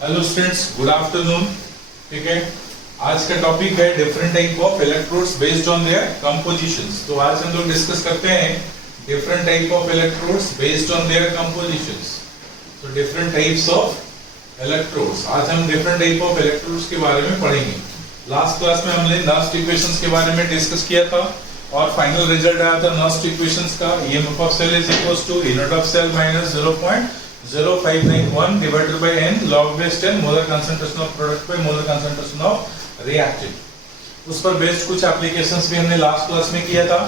Hello students, good afternoon. ठीक है, आज का टॉपिक है different type of electrodes based on their compositions. तो आज हम लोग डिस्कस करते हैं different type of electrodes based on their compositions. तो डिफरेंट टाइप्स ऑफ इलेक्ट्रोड्स, आज हम डिफरेंट टाइप ऑफ इलेक्ट्रोड्स के बारे में पढ़ेंगे। लास्ट क्लास में हमने नर्स्ट इक्वेशंस के बारे में डिस्कस किया था और फाइनल रिजल्ट आया था नर्स्ट इक्वेशंस का। EMF of cell is equals to E naught of cell minus 0.0591 divided by n log base 10 molar concentration of product by molar concentration of reactant। उस पर बेस्ड कुछ applications भी हमने last class में किया था।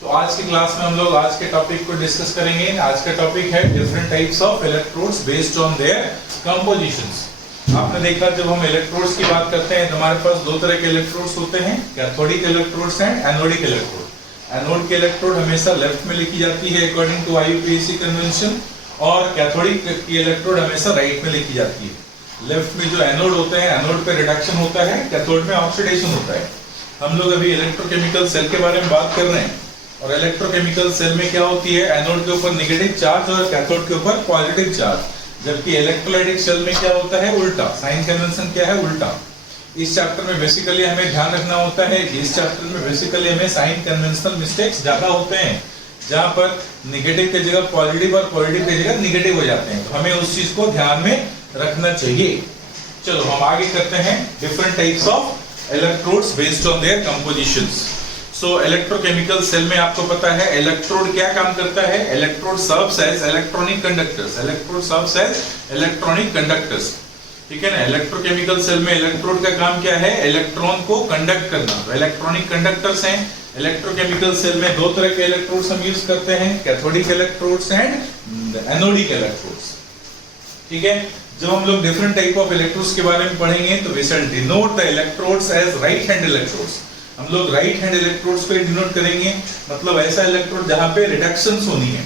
तो आज की क्लास में हम लोग आज के टॉपिक को डिस्कस करेंगे। आज का टॉपिक है different types of electrodes based on their compositions. आपने देखा जब हम इलेक्ट्रोड्स की बात करते हैं तो हमारे पास दो तरह के इलेक्ट्रोड्स होते हैं, cathodic electrodes and anodic electrode. Anode की इलेक्ट्रोड हमेशा लेफ्ट में लिखी जाती है अकॉर्डिंग टू IUPAC कन्वेंशन, और कैथोडिक की इलेक्ट्रोड हमेशा राइट में लिखी जाती है। लेफ्ट में जो एनोड होते हैं, एनोड पे रिडक्शन होता है, कैथोड में ऑक्सीडेशन होता है। हम लोग अभी इलेक्ट्रोकेमिकल सेल के बारे में बात कर रहे हैं और इलेक्ट्रोकेमिकल सेल में क्या होती है, एनोड के ऊपर नेगेटिव चार्ज और कैथोड के ऊपर पॉजिटिव चार्ज। जबकि इलेक्ट्रोलाइटिक सेल में क्या होता है, उल्टा। साइन कन्वेंशन क्या है, उल्टा। इस चैप्टर में बेसिकली हमें ध्यान रखना होता है कि इस चैप्टर में बेसिकली हमें साइन कन्वेंशनल मिस्टेक्स ज्यादा होते हैं, जहां पर नेगेटिव की जगह पॉजिटिव और पॉजिटिव की जगह नेगेटिव हो जाते हैं। तो हमें उस चीज को ध्यान में रखना चाहिए। चलो हम आगे करते हैं different types of electrodes based on their compositions. So electrochemical cell में आपको पता है इलेक्ट्रोड क्या काम करता है, electrode serves as electronic conductors. Electrode serves as electronic conductors, ठीक है ना। इलेक्ट्रोकेमिकल सेल में इलेक्ट्रोड का काम क्या है, इलेक्ट्रॉन को कंडक्ट करना। तो इलेक्ट्रॉनिक कंडक्टर्स हैं। इलेक्ट्रोकेमिकल सेल में दो तरह के इलेक्ट्रोड्स हम यूज करते हैं, cathodic electrodes and anodic electrodes. ठीक है, जब हम लोग डिफरेंट टाइप ऑफ इलेक्ट्रोड्स के बारे में पढ़ेंगे तो we shall denote the electrodes as right hand electrodes. हम लोग राइट हैंड इलेक्ट्रोड्स को डिनोट करेंगे, मतलब ऐसा इलेक्ट्रोड जहां पे रिडक्शंस होनी है,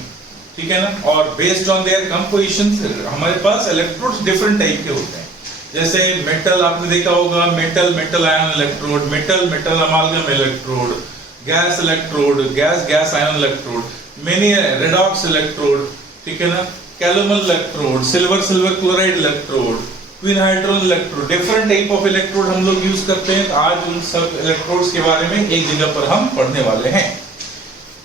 ठीक है ना। और बेस्ड ऑन देयर कंपोजिशंस हमारे पास इलेक्ट्रोड्स डिफरेंट टाइप के होते हैं। जैसे मेटल आपने देखा होगा, metal ion electrode, metal amalgam electrode, gas electrode, gas ion electrode, many redox electrode, ठीक है ना, calomel electrode, silver chloride electrode, quinhydrone electrode. Different type of electrode हम लोग यूज करते हैं। आज उन सब इलेक्ट्रोड्स के बारे में एक जगह पर हम पढ़ने वाले हैं।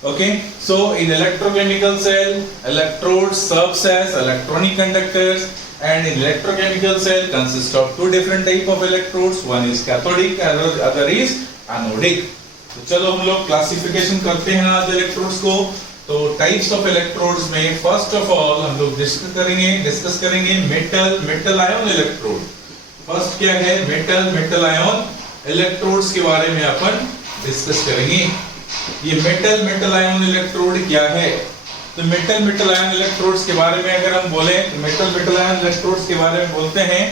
Okay, so in electrochemical cell, electrodes serves as electronic conductors, and in electrochemical cell consists of two different type of electrodes. One is cathodic and other is anodic. तो चलो हम लोग क्लासिफिकेशन करते हैं आज इलेक्ट्रोड्स को। तो टाइप्स ऑफ इलेक्ट्रोड्स में फर्स्ट ऑफ ऑल हम लोग डिस्कस करेंगे मेटल आयन इलेक्ट्रोड। फर्स्ट क्या है, मेटल आयन इलेक्ट्रोड्स के बारे में अपन डिस्कस करेंगे। ये मेटल आयन इलेक्ट्रोड क्या है। तो मेटल आयन इलेक्ट्रोड्स के बारे में अगर हम बोले तो मेटल आयन इलेक्ट्रोड्स के बारे में बोलते हैं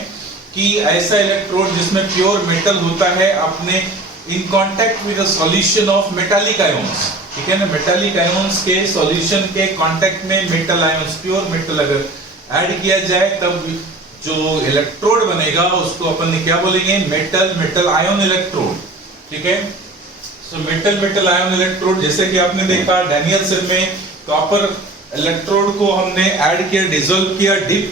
कि ऐसा इलेक्ट्रोड जिसमें प्योर मेटल होता है अपने in contact with a solution of metallic ions, ठीक है ना। मेटालिक आयंस के सॉल्यूशन के कांटेक्ट में मेटल आयंस, प्योर मेटल अगर ऐड किया जाए तब जो इलेक्ट्रोड बनेगा उसको अपन क्या बोलेंगे, मेटल आयन इलेक्ट्रोड, ठीक है। सो मेटल आयन इलेक्ट्रोड, जैसे कि आपने देखा डैनियल सेल में कॉपर इलेक्ट्रोड को हमने ऐड किया, डिप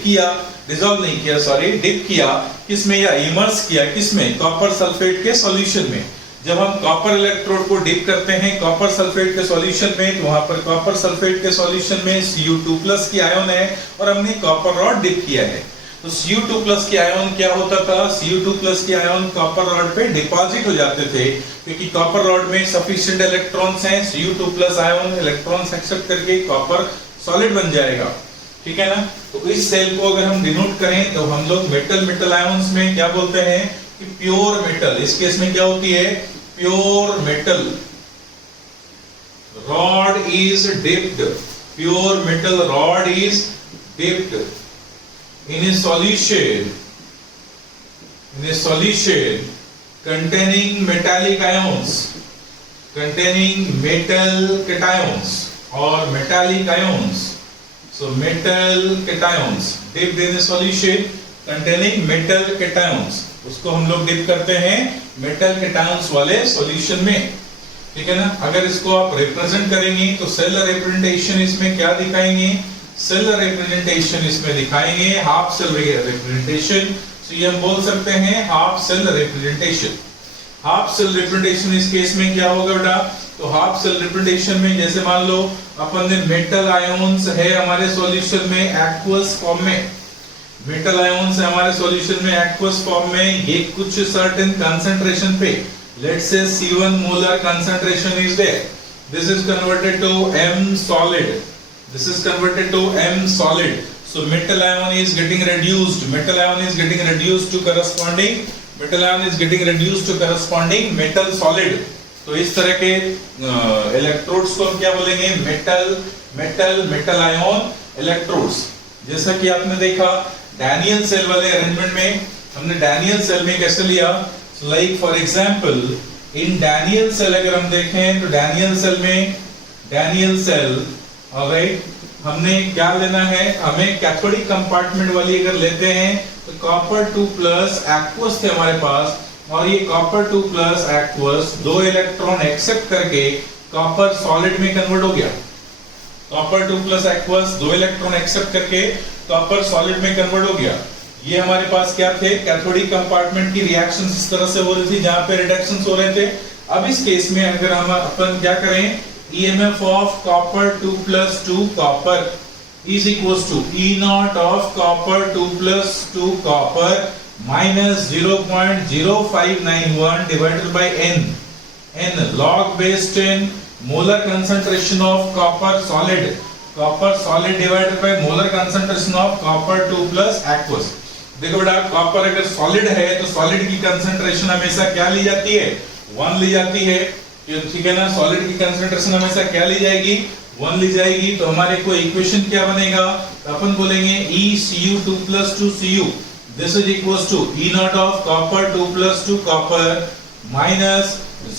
किया किसमें, या इमर्स किया किसमें, कॉपर सल्फेट के सॉल्यूशन में। जब हम कॉपर इलेक्ट्रोड को डिप करते हैं कॉपर सल्फेट के सॉल्यूशन में, तो वहां पर कॉपर सल्फेट के सॉल्यूशन में Cu2+ की आयन है और हमने कॉपर रॉड डिप किया है। तो Cu2+ की आयन क्या होता था, Cu2+ की आयन कॉपर रॉड पे डिपॉजिट हो जाते थे, क्योंकि कॉपर रॉड में सफिशिएंट इलेक्ट्रॉन्स हैं। Cu2+ आयन इलेक्ट्रॉन्स एक्सेप्ट करके कॉपर सॉलिड बन जाएगा, ठीक है ना। तो इस सेल को अगर हम डिनोट करें तो हम लोग मेटल आयंस में क्या बोलते हैं कि प्योर मेटल। इस केस में क्या होती है, pure metal rod is dipped, pure metal rod is dipped in a solution containing metallic ions, containing metal cations or metallic ions. So metal cations dipped in a solution containing metal cations, उसको हम लोग dip करते हैं metal cations वाले solution में, ठीक है ना। अगर इसको आप रिप्रेजेंट करेंगे तो सेल रिप्रेजेंटेशन इसमें क्या दिखाएंगे, सेल रिप्रेजेंटेशन इसमें दिखाएंगे, हाफ सेल रिप्रेजेंटेशन तो ये हम बोल सकते हैं half cell representation. Half cell representation इस केस में क्या होगा बेटा, तो हाफ सेल रिप्रेजेंटेशन में जैसे मान लो अपन ने मेटल आयोन्स है हमारे सॉल्यूशन में एक्वस फॉर्म में, मेटल आयोन्स है हमारे सॉल्यूशन में एक्वस फॉर्म में, ये कुछ सर्टेन कंसंट्रेशन पे, let's say C1 molar concentration is there, this is converted to M solid, this is converted to M solid, so metal ion is getting reduced, metal ion is getting reduced to corresponding, metal ion is getting reduced to corresponding metal solid। तो इस तरह के electrodes को हम क्या बोलेंगे, metal metal metal ion electrodes. जैसा कि आपने देखा डैनियल सेल वाले अरेंजमेंट में, हमने डैनियल सेल में कैसे लिया, like for example in Daniell cell अगर हम देखें तो डैनियल सेल में, डैनियल सेल ऑलराइट, हमने क्या लेना है, हमें कैथोडिक कंपार्टमेंट वाली अगर लेते हैं तो कॉपर 2 प्लस एक्वस थे हमारे पास, और ये copper 2 plus aqueous 2 electron accept करके कॉपर सॉलिड में कन्वर्ट हो गया। Copper 2 plus aqueous 2 electron accept करके कॉपर सॉलिड में कन्वर्ट हो गया। ये हमारे पास क्या थे, कैथोडिक कंपार्टमेंट की रिएक्शंस इस तरह से हो रही थी जहां पे रिडक्शंस हो रहे थे। अब इस केस में अगर हम अपन क्या करें, EMF of copper 2 plus 2 copper is equals to E naught of copper 2 plus 2 copper minus 0.0591 divided by N log base 10 molar concentration of copper solid divided by molar concentration of copper 2 plus aqueous। देखो बेटा copper अगर solid है तो solid की concentration हमेशा क्या ली जाती है, 1 ली जाती है, ठीक है ना। सॉलिड की कंसंट्रेशन हमेशा क्या ली जाएगी, 1 ली जाएगी। तो हमारे को इक्वेशन क्या बनेगा, अपन बोलेंगे ECU2 plus 2Cu, this is equals to E naught of copper 2 plus 2 copper minus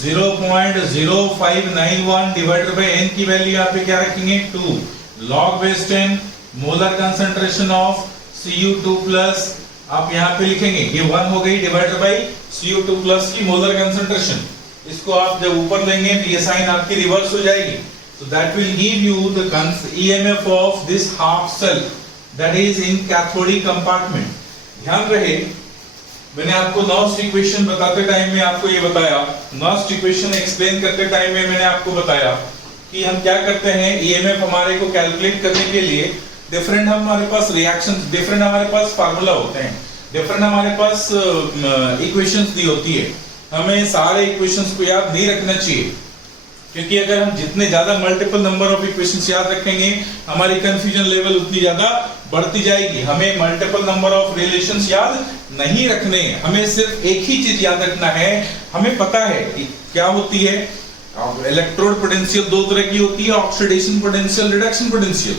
0.0591 divided by N की वैल्यू यहाँ पे क्या रखेंगे, 2 log base 10 molar concentration of Cu2 plus, आप यहाँ पे लिखेंगे ये 1 हो गई डिवाइडेड बाई Cu2 प्लस की मोलर कंसंट्रेशन। इसको आप जब ऊपर लेंगे तो ये साइन आपकी रिवर्स हो जाएगी। So that will give you the EMF of this half cell that is in cathodic compartment। ध्यान रहे मैंने आपको नॉस्ट इक्वेशन बताते टाइम में आपको ये बताया, नॉस्ट इक्वेशन एक्सप्लेन करते टाइम में मैंने आपको बताया कि हम क्या करते हैं, EMF हमारे को कैलकुलेट करने के लिए डिफरेंट हमारे पास रिएक्शंस, डिफरेंट हमारे पास फार्मूला होते हैं, डिफरेंट हमारे पास इक्वेशंस दी होती है। हमें सारे इक्वेशंस को याद नहीं रखना चाहिए, क्योंकि अगर हम जितने ज्यादा मल्टीपल नंबर ऑफ इक्वेशंस याद रखेंगे हमारी कंफ्यूजन लेवल उतनी ज्यादा बढ़ती जाएगी। हमें मल्टीपल नंबर ऑफ रिलेशंस याद नहीं रखने हैं, हमें सिर्फ एक ही चीज याद रखना है। हमें पता है क्या होती है, इलेक्ट्रोड पोटेंशियल 2 तरह की होती है, ऑक्सीडेशन पोटेंशियल, रिडक्शन पोटेंशियल।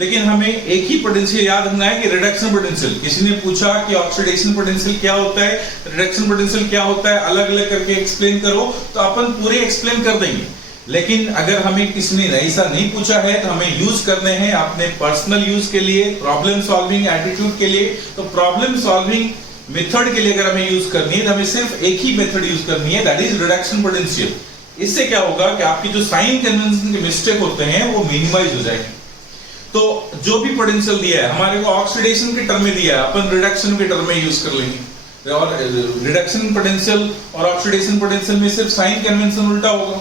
लेकिन हमें एक ही पोटेंशियल याद रखना है कि रिडक्शन पोटेंशियल। किसी ने पूछा कि ऑक्सीडेशन पोटेंशियल क्या होता है, रिडक्शन पोटेंशियल क्या होता है, अलग अलग करके एक्सप्लेन करो, तो अपन पूरे एक्सप्लेन कर देंगे। लेकिन अगर हमें किसी ने ऐसा नहीं पूछा है तो हमें यूज करने हैं अपने पर्सनल यूज के लिए, प्रॉब्लम सॉल्विंग एटीट्यूड के लिए। तो प्रॉब्लम सॉल्विंग मेथड के लिए अगर हमें यूज करनी है तो हमें सिर्फ एक ही मेथड यूज करनी है, दैट इज रिडक्शन पोटेंशियल। इससे क्या होगा कि आपकी जो साइन कन्वेंशन के मिस्टेक होते हैं वो मिनिमाइज हो जाएंगे। तो जो भी पोटेंशियल दिया है हमारे को ऑक्सीडेशन के टर्म में दिया है, अपन रिडक्शन के टर्म में यूज कर लेंगे। और रिडक्शन पोटेंशियल और ऑक्सीडेशन पोटेंशियल में सिर्फ साइन कन्वेंशन उल्टा होगा।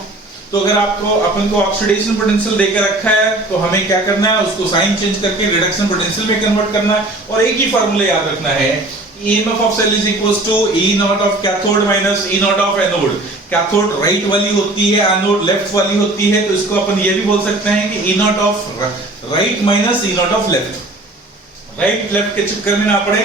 तो अगर आपको अपन को ऑक्सीडेशन पोटेंशियल देकर रखा है तो हमें क्या करना है, उसको साइन चेंज करके रिडक्शन पोटेंशियल में कन्वर्ट करना है। और एक ही फार्मूला याद रखना है, EMF of cell is equals to E naught of cathode minus E naught of anode। Cathode right वाली होती है, एनोड लेफ्ट वाली होती है, तो इसको अपन ये भी बोल सकते हैं कि E naught of right minus E naught of left. Right left के चक्कर में ना पड़े,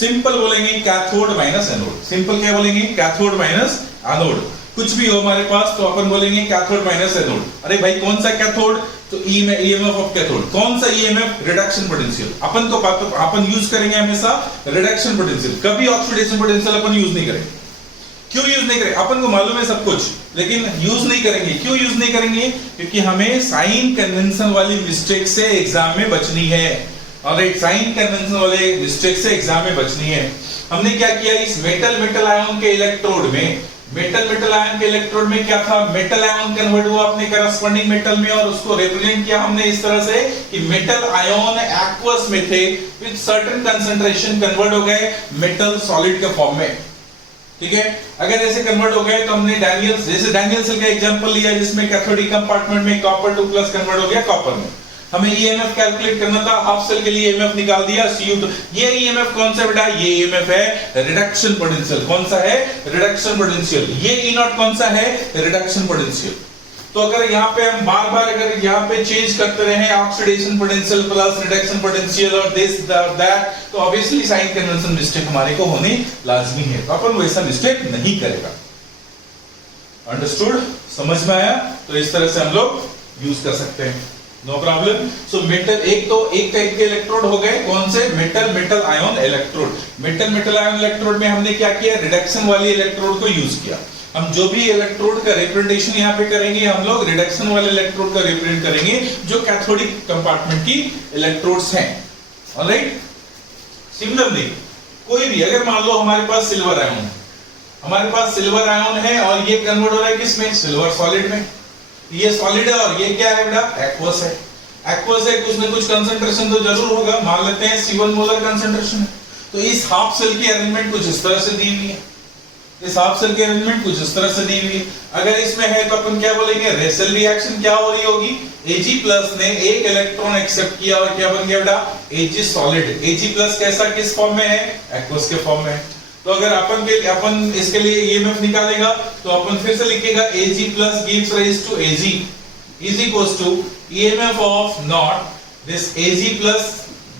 सिंपल बोलेंगे कैथोड माइनस एनोड। सिंपल क्या बोलेंगे, कैथोड माइनस एनोड। कुछ भी हो हमारे पास तो अपन बोलेंगे कैथोड माइनस एनोड। अरे भाई कौन सा कैथोड, तो EMF ऑफ कैथोड। कौन सा EMF, रिडक्शन पोटेंशियल। अपन तो अपन यूज करेंगे हमेशा रिडक्शन पोटेंशियल, कभी ऑक्सीडेशन पोटेंशियल अपन यूज नहीं करेंगे। क्यों यूज नहीं करेंगे, अपन को मालूम है सब कुछ, लेकिन यूज नहीं करेंगे। क्यों यूज नहीं करेंगे, क्योंकि हमें साइन कन्वेंशन वाली मिस्टेक से एग्जाम में बचनी है। ऑलराइट, साइन कन्वेंशन वाले मिस्टेक से एग्जाम में बचनी है। हमने क्या किया, इस मेटल आयन के इलेक्ट्रोड में मेटल मेटल आयन के इलेक्ट्रोड में क्या था, मेटल आयन कन्वर्ट हुआ अपने करस्पॉन्डिंग मेटल में और उसको रिप्रेजेंट किया हमने इस तरह से कि मेटल आयन एक्वस में थे विद सर्टेन कंसंट्रेशन कन्वर्ट हो गए मेटल सॉलिड के फॉर्म में। ठीक है, अगर ऐसे कन्वर्ट हो गए तो हमने डैनियल्स, जैसे डैनियल सेल का एग्जांपल लिया जिसमें कैथोडिक कंपार्टमेंट में कॉपर 2+ कन्वर्ट हो गया कॉपर में। हमें ईएमएफ कैलकुलेट करना था, हाफ सेल के लिए ईएमएफ निकाल दिया Cu2। ये ईएमएफ कौन सा बेटा, ये ईएमएफ है रिडक्शन पोटेंशियल। कौन सा है, रिडक्शन पोटेंशियल। ये ई नॉट कौन सा है, रिडक्शन पोटेंशियल। तो अगर यहाँ पे हम बार बार अगर यहाँ पे चेंज करते रहे oxidation potential plus reduction potential और दिस दैट, तो ऑब्वियसली साइन कन्वेंशन मिस्टेक हमारे को होनी लाजमी है। तो अपन वैसा मिस्टेक नहीं करेगा। अंडरस्टूड, समझ में आया? तो इस तरह से हम लोग यूज कर सकते हैं, नो प्रॉब्लम। सो मेटल एक टाइप के इलेक्ट्रोड हो गए, कौन से, metal metal ion electrode. Metal metal ion electrode में हमने क्या किया, रिडक्शन वाली इलेक्ट्रोड को यूज किया। हम जो भी इलेक्ट्रोड का रिप्रेजेंटेशन यहाँ पे करेंगे हम लोग रिडक्शन वाले इलेक्ट्रोड का रिप्रेजेंट करेंगे जो कैथोडिक कंपार्टमेंट की इलेक्ट्रोड्स हैं। ऑलराइट, सिमिलरली कोई भी अगर मान लो हमारे पास सिल्वर आयन है, हमारे पास सिल्वर आयन है और ये कन्वर्ट हो रहा है किसमें, सिल्वर सॉलिड में। ये सॉलिड है और ये क्या है बेटा, एक्वस है। एक्वस है, कुछ ना कुछ कंसंट्रेशन तो जरूर होगा, मान लेते हैं C1 मोलर कंसंट्रेशन है। तो इस हाफ सेल की अरेंजमेंट कुछ इस तरह से दी हुई है, इस हाफ सेल की अरेंजमेंट कुछ इस तरह से दी हुई है। अगर इसमें है तो अपन क्या बोलेंगे, रेसेल रिएक्शन क्या हो रही होगी, Ag+ ने एक इलेक्ट्रॉन एक्सेप्ट किया और क्या बन गया बेटा, Ag सॉलिड। Ag+ कैसा, किस फॉर्म में है, एक्वस के फॉर्म में। तो अगर अपन इसके लिए ईएमएफ निकालेगा तो अपन फिर से लिखेगा Ag+ gives rise to Ag is equals to EMF of not this Ag+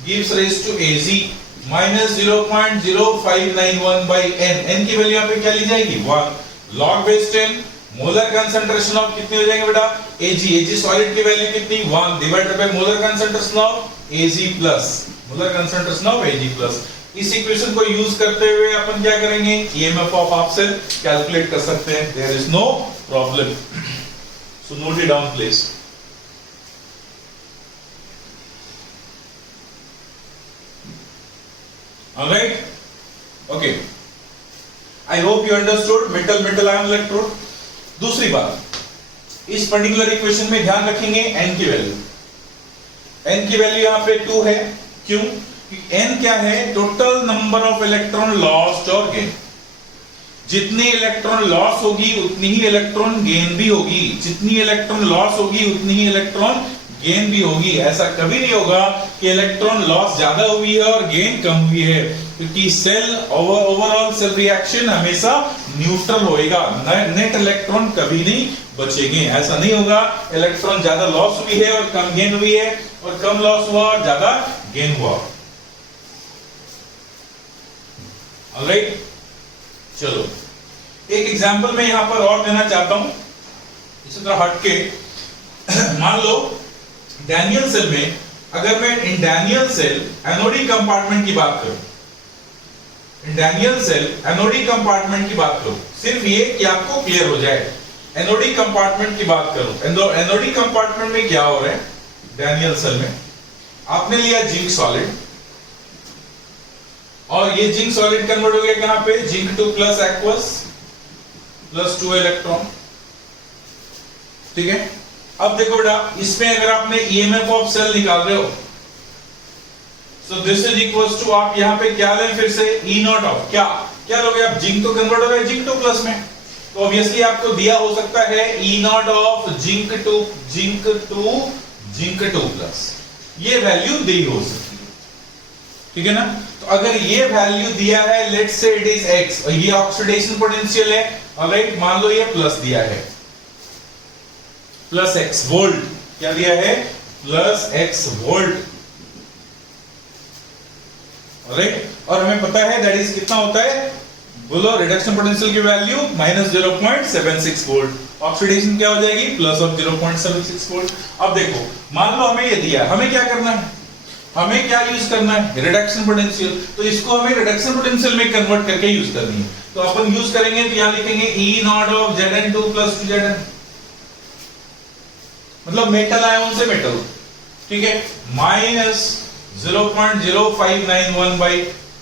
gives rise to Ag minus 0.0591 by n। n की वैल्यू यहाँ पे क्या ली जाएगी, 1 log base 10 molar concentration of कितनी हो जाएंगे बेटा, Ag सॉलिड की वैल्यू कितनी, 1 divided by molar concentration of Ag+, molar concentration of Ag+। इस इक्वेशन को यूज करते हुए अपन क्या करेंगे, EMF of half cell calculate कर सकते हैं, there is no problem. So note it down please. Alright, okay, I hope you understood metal metal ion electrode. दूसरी बात, इस पर्टिकुलर इक्वेशन में ध्यान रखेंगे n की वैल्यू। n की वैल्यू यहाँ पे 2 है, क्यों, n क्या है, total number of electron lost और गेन। जितनी इलेक्ट्रॉन लॉस होगी उतनी ही इलेक्ट्रॉन गेन भी होगी, जितनी इलेक्ट्रॉन लॉस होगी उतनी ही इलेक्ट्रॉन गेन भी होगी। ऐसा कभी नहीं होगा कि इलेक्ट्रॉन लॉस ज्यादा हुई है और गेन कम हुई है, क्योंकि सेल ओवरऑल सेल रिएक्शन हमेशा न्यूट्रल होएगा, नेट इलेक्ट्रॉन कभी नहीं बचेंगे। ऐसा नहीं होगा इलेक्ट्रॉन ज्यादा लॉस हुई है और कम गेन हुई है, और कम लॉस हुआ और ज्यादा गेन हुआ। ऑलराइट, चलो एक एग्जांपल मैं यहां पर और देना चाहता हूं, इसी तरह हटके। मान लो डैनियल सेल में, अगर मैं इन डैनियल सेल एनोडिक कंपार्टमेंट की बात करूं, इन डैनियल सेल एनोडिक कंपार्टमेंट की बात करूं, सिर्फ ये कि आपको क्लियर हो जाए, एनोडिक कंपार्टमेंट की बात करूं। एनोडिक कंपार्टमेंट में क्या हो रहा है, डैनियल सेल में आपने लिया जिंक सॉलिड, और ये जिंक सॉलिड कन्वर्ट हो गया कहां पे, जिंक 2+ एक्वस प्लस 2 इलेक्ट्रॉन। ठीक है, अब देखो बेटा, इसमें अगर आपने ईएमएफ ऑफ सेल निकाल रहे हो, so this is equals to, आप यहां पे क्या लें फिर से, ई नॉट ऑफ क्या लोगे आप, जिंक तो कन्वर्ट हो रहा है जिंक 2+ में, तो ऑब्वियसली आपको दिया हो सकता है ई नॉट ऑफ जिंक 2+, ये वैल्यू दी हो सकती है। ठीक है ना, तो अगर ये वैल्यू दिया है, let's say it is x, और ये ऑक्सीडेशन पोटेंशियल है, ऑलराइट, मान लो ये प्लस दिया है, +x वोल्ट, क्या दिया है, +x वोल्ट, ऑलराइट, और हमें पता है दैट इज कितना होता है, बोलो, रिडक्शन पोटेंशियल की वैल्यू -0.76 वोल्ट, ऑक्सीडेशन क्या हो जाएगी, +0.76 वोल्ट। अब देखो, मान लो हमें ये दिया, हमें क्या करना है, हमें क्या यूज करना है, रिडक्शन पोटेंशियल, तो इसको हमें रिडक्शन पोटेंशियल में कन्वर्ट करके यूज करनी है। तो अपन यूज करेंगे तो यहां लिखेंगे ई नॉट ऑफ Zn2 + 2Zn, मतलब मेटल आयन से मेटल, ठीक है, -0.0591 by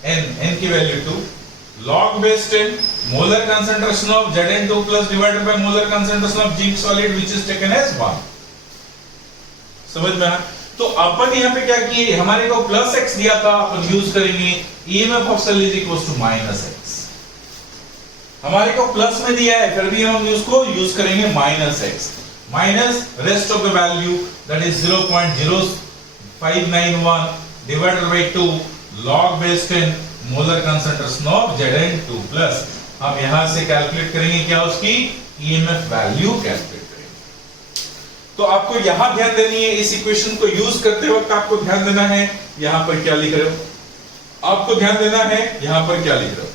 n, n की value 2, log base 10 molar concentration of Zn2 plus divided by molar concentration of zinc solid which is taken as 1. समझ में आया? तो अपन यहाँ पे क्या किए, हमारे को प्लस x दिया था, अपन यूज करेंगे EMF of cell is equal to minus x. हमारे को प्लस में दिया है, फिर भी हम उसको यूज करेंगे minus x minus rest of the value that is 0.0591 divided by 2 log base 10 molar concentration of Zn2 plus हम यहां से कैलकुलेट करेंगे क्या, उसकी EMF वैल्यू कैलकुलेट करेंगे. तो आपको यहां ध्यान देनी है, इस इक्वेशन को यूज करते वक्त आपको ध्यान देना है यहां पर क्या लिख रहे हो, आपको ध्यान देना है यहां पर क्या लिख रहे हो.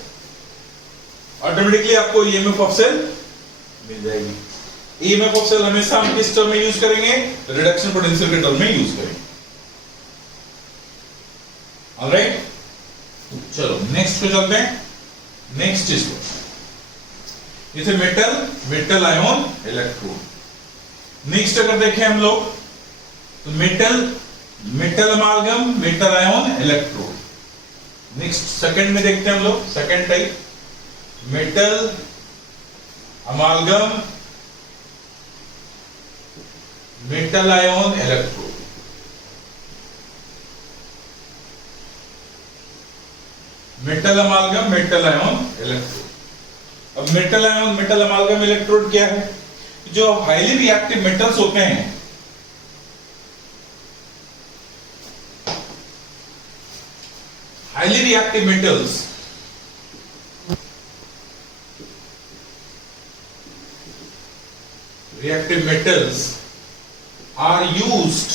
ऑटोमेटिकली आपको EMF ऑफ सेल मिल जाएगी. EMF ऑफ सेल हमेशा हम किस टर्म में यूज करेंगे, रिडक्शन पोटेंशियल के टर्म में यूज करेंगे. ऑलराइट, चलो नेक्स्ट पे चलते हैं. नेक्स्ट चीज को इसे मेटल आयन इलेक्ट्रोड. नेक्स्ट अगर देखें हम लोग तो metal अमालगम metal ion electrode. Next second में देखते हैं हम लोग, second type metal अमालगम metal ion electrode. Metal अमालगम metal ion electrode. अब मेटल अमालगम इलेक्ट्रोड क्या है, जो हाईली रिएक्टिव मेटल्स होते हैं, highly reactive metals are used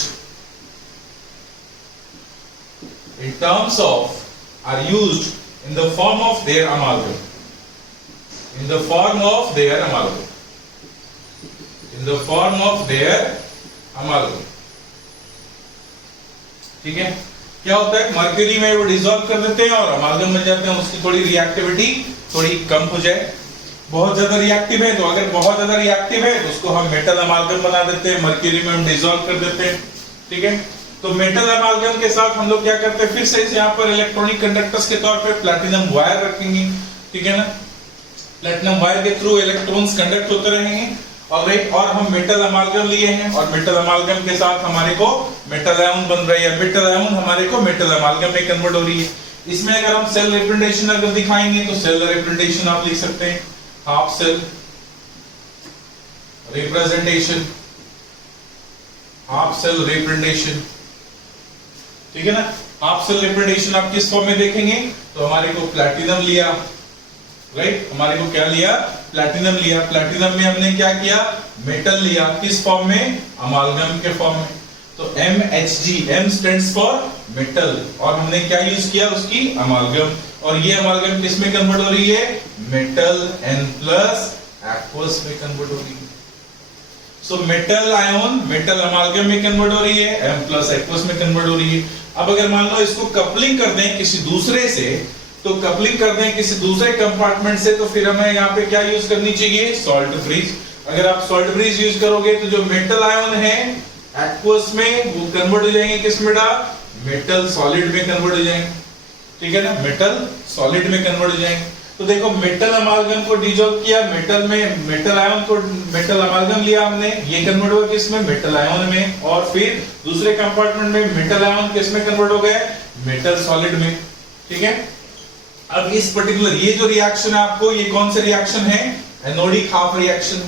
in terms of are used in the form of their amalgam, in the form of their amalgam, in the form of their amalgam. ठीक है, क्या होता है, mercury में वो dissolve कर देते हैं और अमालगम बन जाते हैं, उसकी थोड़ी रिएक्टिविटी थोड़ी कम हो जाए. बहुत ज्यादा रिएक्टिव है तो अगर बहुत ज्यादा रिएक्टिव है तो उसको हम मेटल अमालगम बना देते हैं, मर्क्यूरी में हम डिसॉल्व कर देते हैं. ठीक है, तो मेटल अमालगम के साथ हम लोग क्या करते हैं, फिर से यहाँ पर इलेक्ट्रॉनिक कंडक्टर्स के तौर पे प्लैटिनम वायर रखेंगे. ठीक है ना, प्लैटिनम वायर के थ्रू इलेक्ट्रॉन्स कंडक्ट होते रहेंगे. और हम मेटल अमालगम लिए हैं और मेटल अमालगम के साथ हमारे को मेटल आयन बन रही है, मेटल आयन हमारे को मेटल अमालगम में कन्वर्ट हो रही है. इसमें अगर हम सेल रिप्रेजेंटेशन अगर दिखाएंगे तो सेल रिप्रेजेंटेशन आप लिख सकते हैं, half cell representation, half cell representation. ठीक है ना, हाफ सेल रिप्रेजेंटेशन आप किस फॉर्म में देखेंगे, तो हमारे को प्लैटिनम लिया, राइट, हमारे को क्या लिया, प्लैटिनम लिया. प्लैटिनम में हमने क्या किया, मेटल लिया, किस फॉर्म में, अमालगम के फॉर्म में. तो MHG, M stands for metal, और हमने क्या यूज किया, उसकी अमालगम. और ये अमालगम किस में कन्वर्ट हो रही है, मेटल N प्लस एक्वस में कन्वर्ट हो रही है. सो मेटल आयन मेटल अमालगम में कन्वर्ट हो रही है, M प्लस एक्वस में कन्वर्ट हो रही है. अब अगर मान लो इसको कपलिंग कर दें किसी दूसरे से, तो कपलिंग कर दें किसी दूसरे कंपार्टमेंट से, तो फिर हमें यहाँ पे क्या यूज करनी चाहिए, सॉल्ट ब्रिज. अगर आप सॉल्ट ब्रिज यूज करोगे तो जो मेटल आयन है एक्वस में वो कन्वर्ट हो जाएंगे किस में, मेटल सॉलिड में कन्वर्ट हो जाएंगे. ठीक है ना, मेटल सॉलिड में कन्वर्ट हो जाएंगे. तो देखो मेटल अमालगम को डिसॉल्व किया, मेटल में मेटल आयन को मेटल अमालगम लिया हमने, ये कन्वर्ट हुआ किसमें, मेटल आयन में. और फिर दूसरे कंपार्टमेंट में मेटल आयन किस में कन्वर्ट हो गए, मेटल सॉलिड में. ठीक है, अब इस पर्टिकुलर ये जो रिएक्शन है आपको, ये कौन सा रिएक्शन है, एनोडिक हाफ रिएक्शन.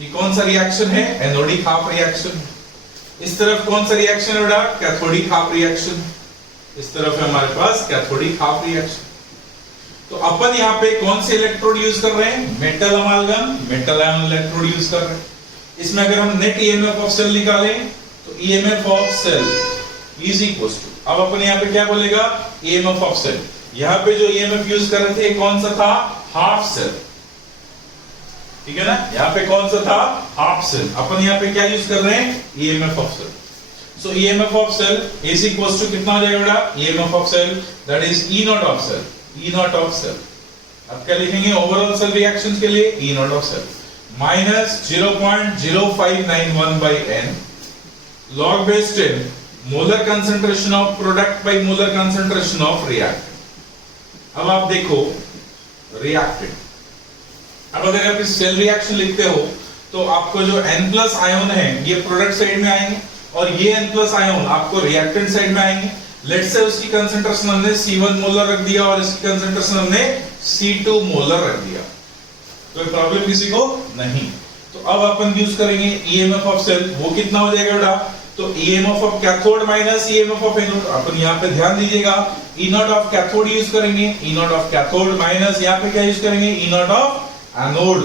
ये कौन सा रिएक्शन है, एनोडिक हाफ रिएक्शन. इस तरफ कौन सा रिएक्शन है बेटा, कैथोडिक हाफ रिएक्शन. इस तरफ है हमारे पास कैथोडिक हाफ रिएक्शन. तो अपन यहाँ पे कौन से इलेक्ट्रोड यूज कर रहे हैं, metal अमालगम metal ion electrode use कर रहे हैं. इसमें अगर हम नेट EMF ऑफ सेल निकालें तो EMF of cell is equal to, अब अपन यहाँ पे क्या बोलेगा, EMF ऑफ सेल. यहाँ पे जो EMF यूज कर रहे थे कौन सा था, हाफ सेल. ठीक है ना, यहाँ पे कौन सा था, हाफ सेल. अपन यहाँ पे क्या यूज कर रहे हैं, EMF of cell. So EMF of cell is equal to कितना हो जाएगा बेटा, EMF of cell that is E naught of cell, E naught of cell. अब क्या लिखेंगे, ओवरऑल सेल रिएक्शंस के लिए E naught of cell minus 0.0591 by N log base 10 molar concentration of product by molar concentration of reactant. अब आप देखो reactant, अब अगर आप इस सेल रिएक्शन लिखते हो तो आपको जो N प्लस आयन है ये प्रोडक्ट साइड में आएंगे और ये N प्लस आयन आपको रिएक्टेंट साइड में आएंगे। लेट्स से उसकी कंसंट्रेशन हमने C1 मोलर रख दिया और इसकी कंसंट्रेशन हमने C2 मोलर रख दिया, कोई प्रॉब्लम किसी को नहीं। तो अब अपन यूज करेंगे ईएमएफ ऑफ सेल, वो कितना हो जाएगा बेटा, तो EMF of cathode minus EMF of anode. अपन यहाँ पे ध्यान दीजिएगा E naught of cathode use करेंगे, E naught of cathode minus यहाँ पे क्या यूज करेंगे, ई नॉट ऑफ एनोड,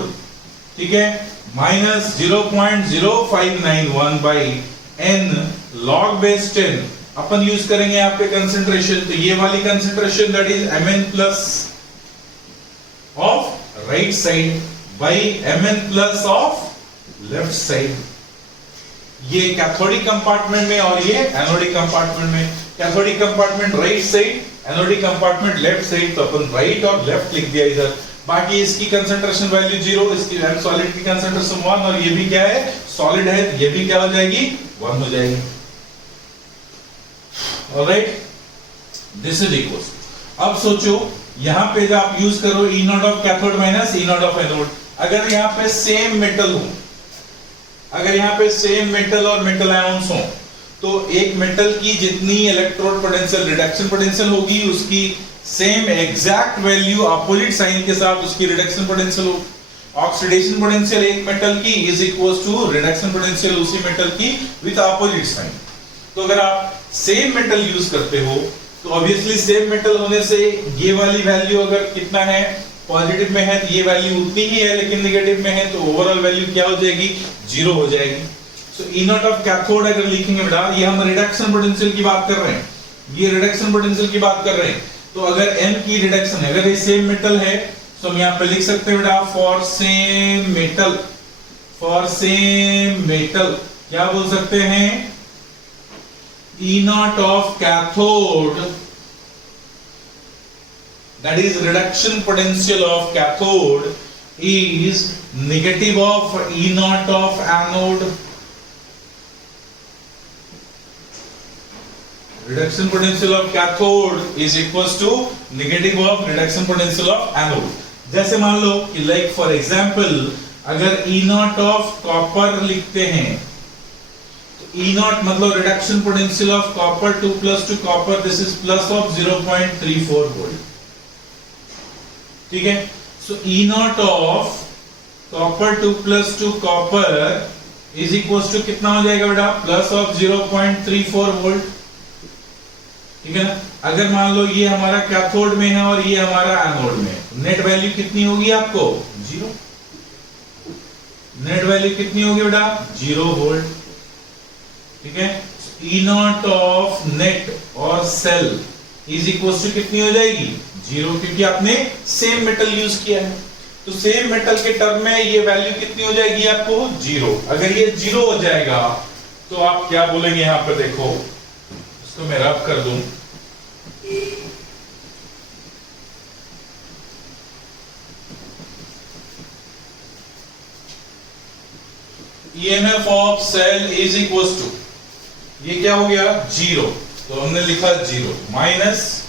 ठीक है, minus 0.0591 by n log base 10 upon use करेंगे यहाँ पे कंसेंट्रेशन, तो ये वाली concentration that is Mn plus of right side by Mn plus of left side. ये कैथोडिक कंपार्टमेंट में और ये एनोडिक कंपार्टमेंट में, cathodic compartment right side, anodic compartment left side, तो अपन राइट और लेफ्ट लिख दिया इधर। बाकी इसकी कंसंट्रेशन वैल्यू 0, इसकी सॉलिड की कंसंट्रेशन 1 और ये भी क्या है, सॉलिड है, ये भी क्या हो जाएगी, 1 हो जाएगी। Alright, this is equals. अब सोचो यहां पे जब आप यूज करो E naught of cathode minus E naught of anode, अगर यहां पे सेम मेटल हो, अगर यहां पे सेम मेटल और मेटल आयंस हो, तो एक मेटल की जितनी इलेक्ट्रोड पोटेंशियल रिडक्शन पोटेंशियल होगी उसकी same exact value opposite sign के साथ उसकी रिडक्शन पोटेंशियल हो। ऑक्सीडेशन पोटेंशियल एक मेटल की is equals to reduction potential उसी मेटल की विद अपोजिट साइन। तो अगर आप सेम मेटल यूज करते हो तो ऑब्वियसली सेम मेटल होने से ये वाली वैल्यू अगर कितना है, पॉजिटिव में है तो ये वैल्यू उतनी ही है, लेकिन नेगेटिव में है तो ओवरऑल वैल्यू क्या हो जाएगी, 0 हो जाएगी। सो ई नॉट ऑफ कैथोड अगर लिखेंगे बेटा, ये हम रिडक्शन पोटेंशियल की बात कर रहे हैं, ये रिडक्शन पोटेंशियल की बात कर रहे हैं, तो अगर m की रिडक्शन है, अगर ये सेम मेटल है तो हम यहाँ पे लिख सकते हैं बेटा for same metal, for same metal क्या बोल सकते हैं, E naught of cathode, that is reduction potential of cathode is negative of E naught of anode. Reduction potential of cathode is equals to negative of reduction potential of anode. जैसे मान लो कि like for example अगर E naught of copper लिखते हैं, E naught मतलब reduction potential of copper 2 plus to copper, this is plus of 0.34 volt, ठीक है। So E naught of copper 2 plus to copper is equals to कितना हो जाएगा बेटा, प्लस ऑफ 0.34 वोल्ट, ठीक है ना। अगर मान लो ये हमारा कैथोड में है और ये हमारा एनोड में है, नेट वैल्यू कितनी होगी आपको, 0, नेट वैल्यू कितनी होगी बेटा, 0 वोल्ट, ठीक है। E नॉट ऑफ नेट और सेल इज इक्वल टू कितनी हो जाएगी, 0, क्योंकि आपने सेम मेटल यूज किया है। तो सेम मेटल के टर्म में ये वैल्यू कितनी हो जाएगी आपको, 0। अगर ये 0 हो जाएगा तो आप क्या बोलेंगे, यहां पर देखो, इसको मैं रब कर दूं, EMF of cell is equal to, ये क्या हो गया, 0, तो हमने लिखा 0 माइनस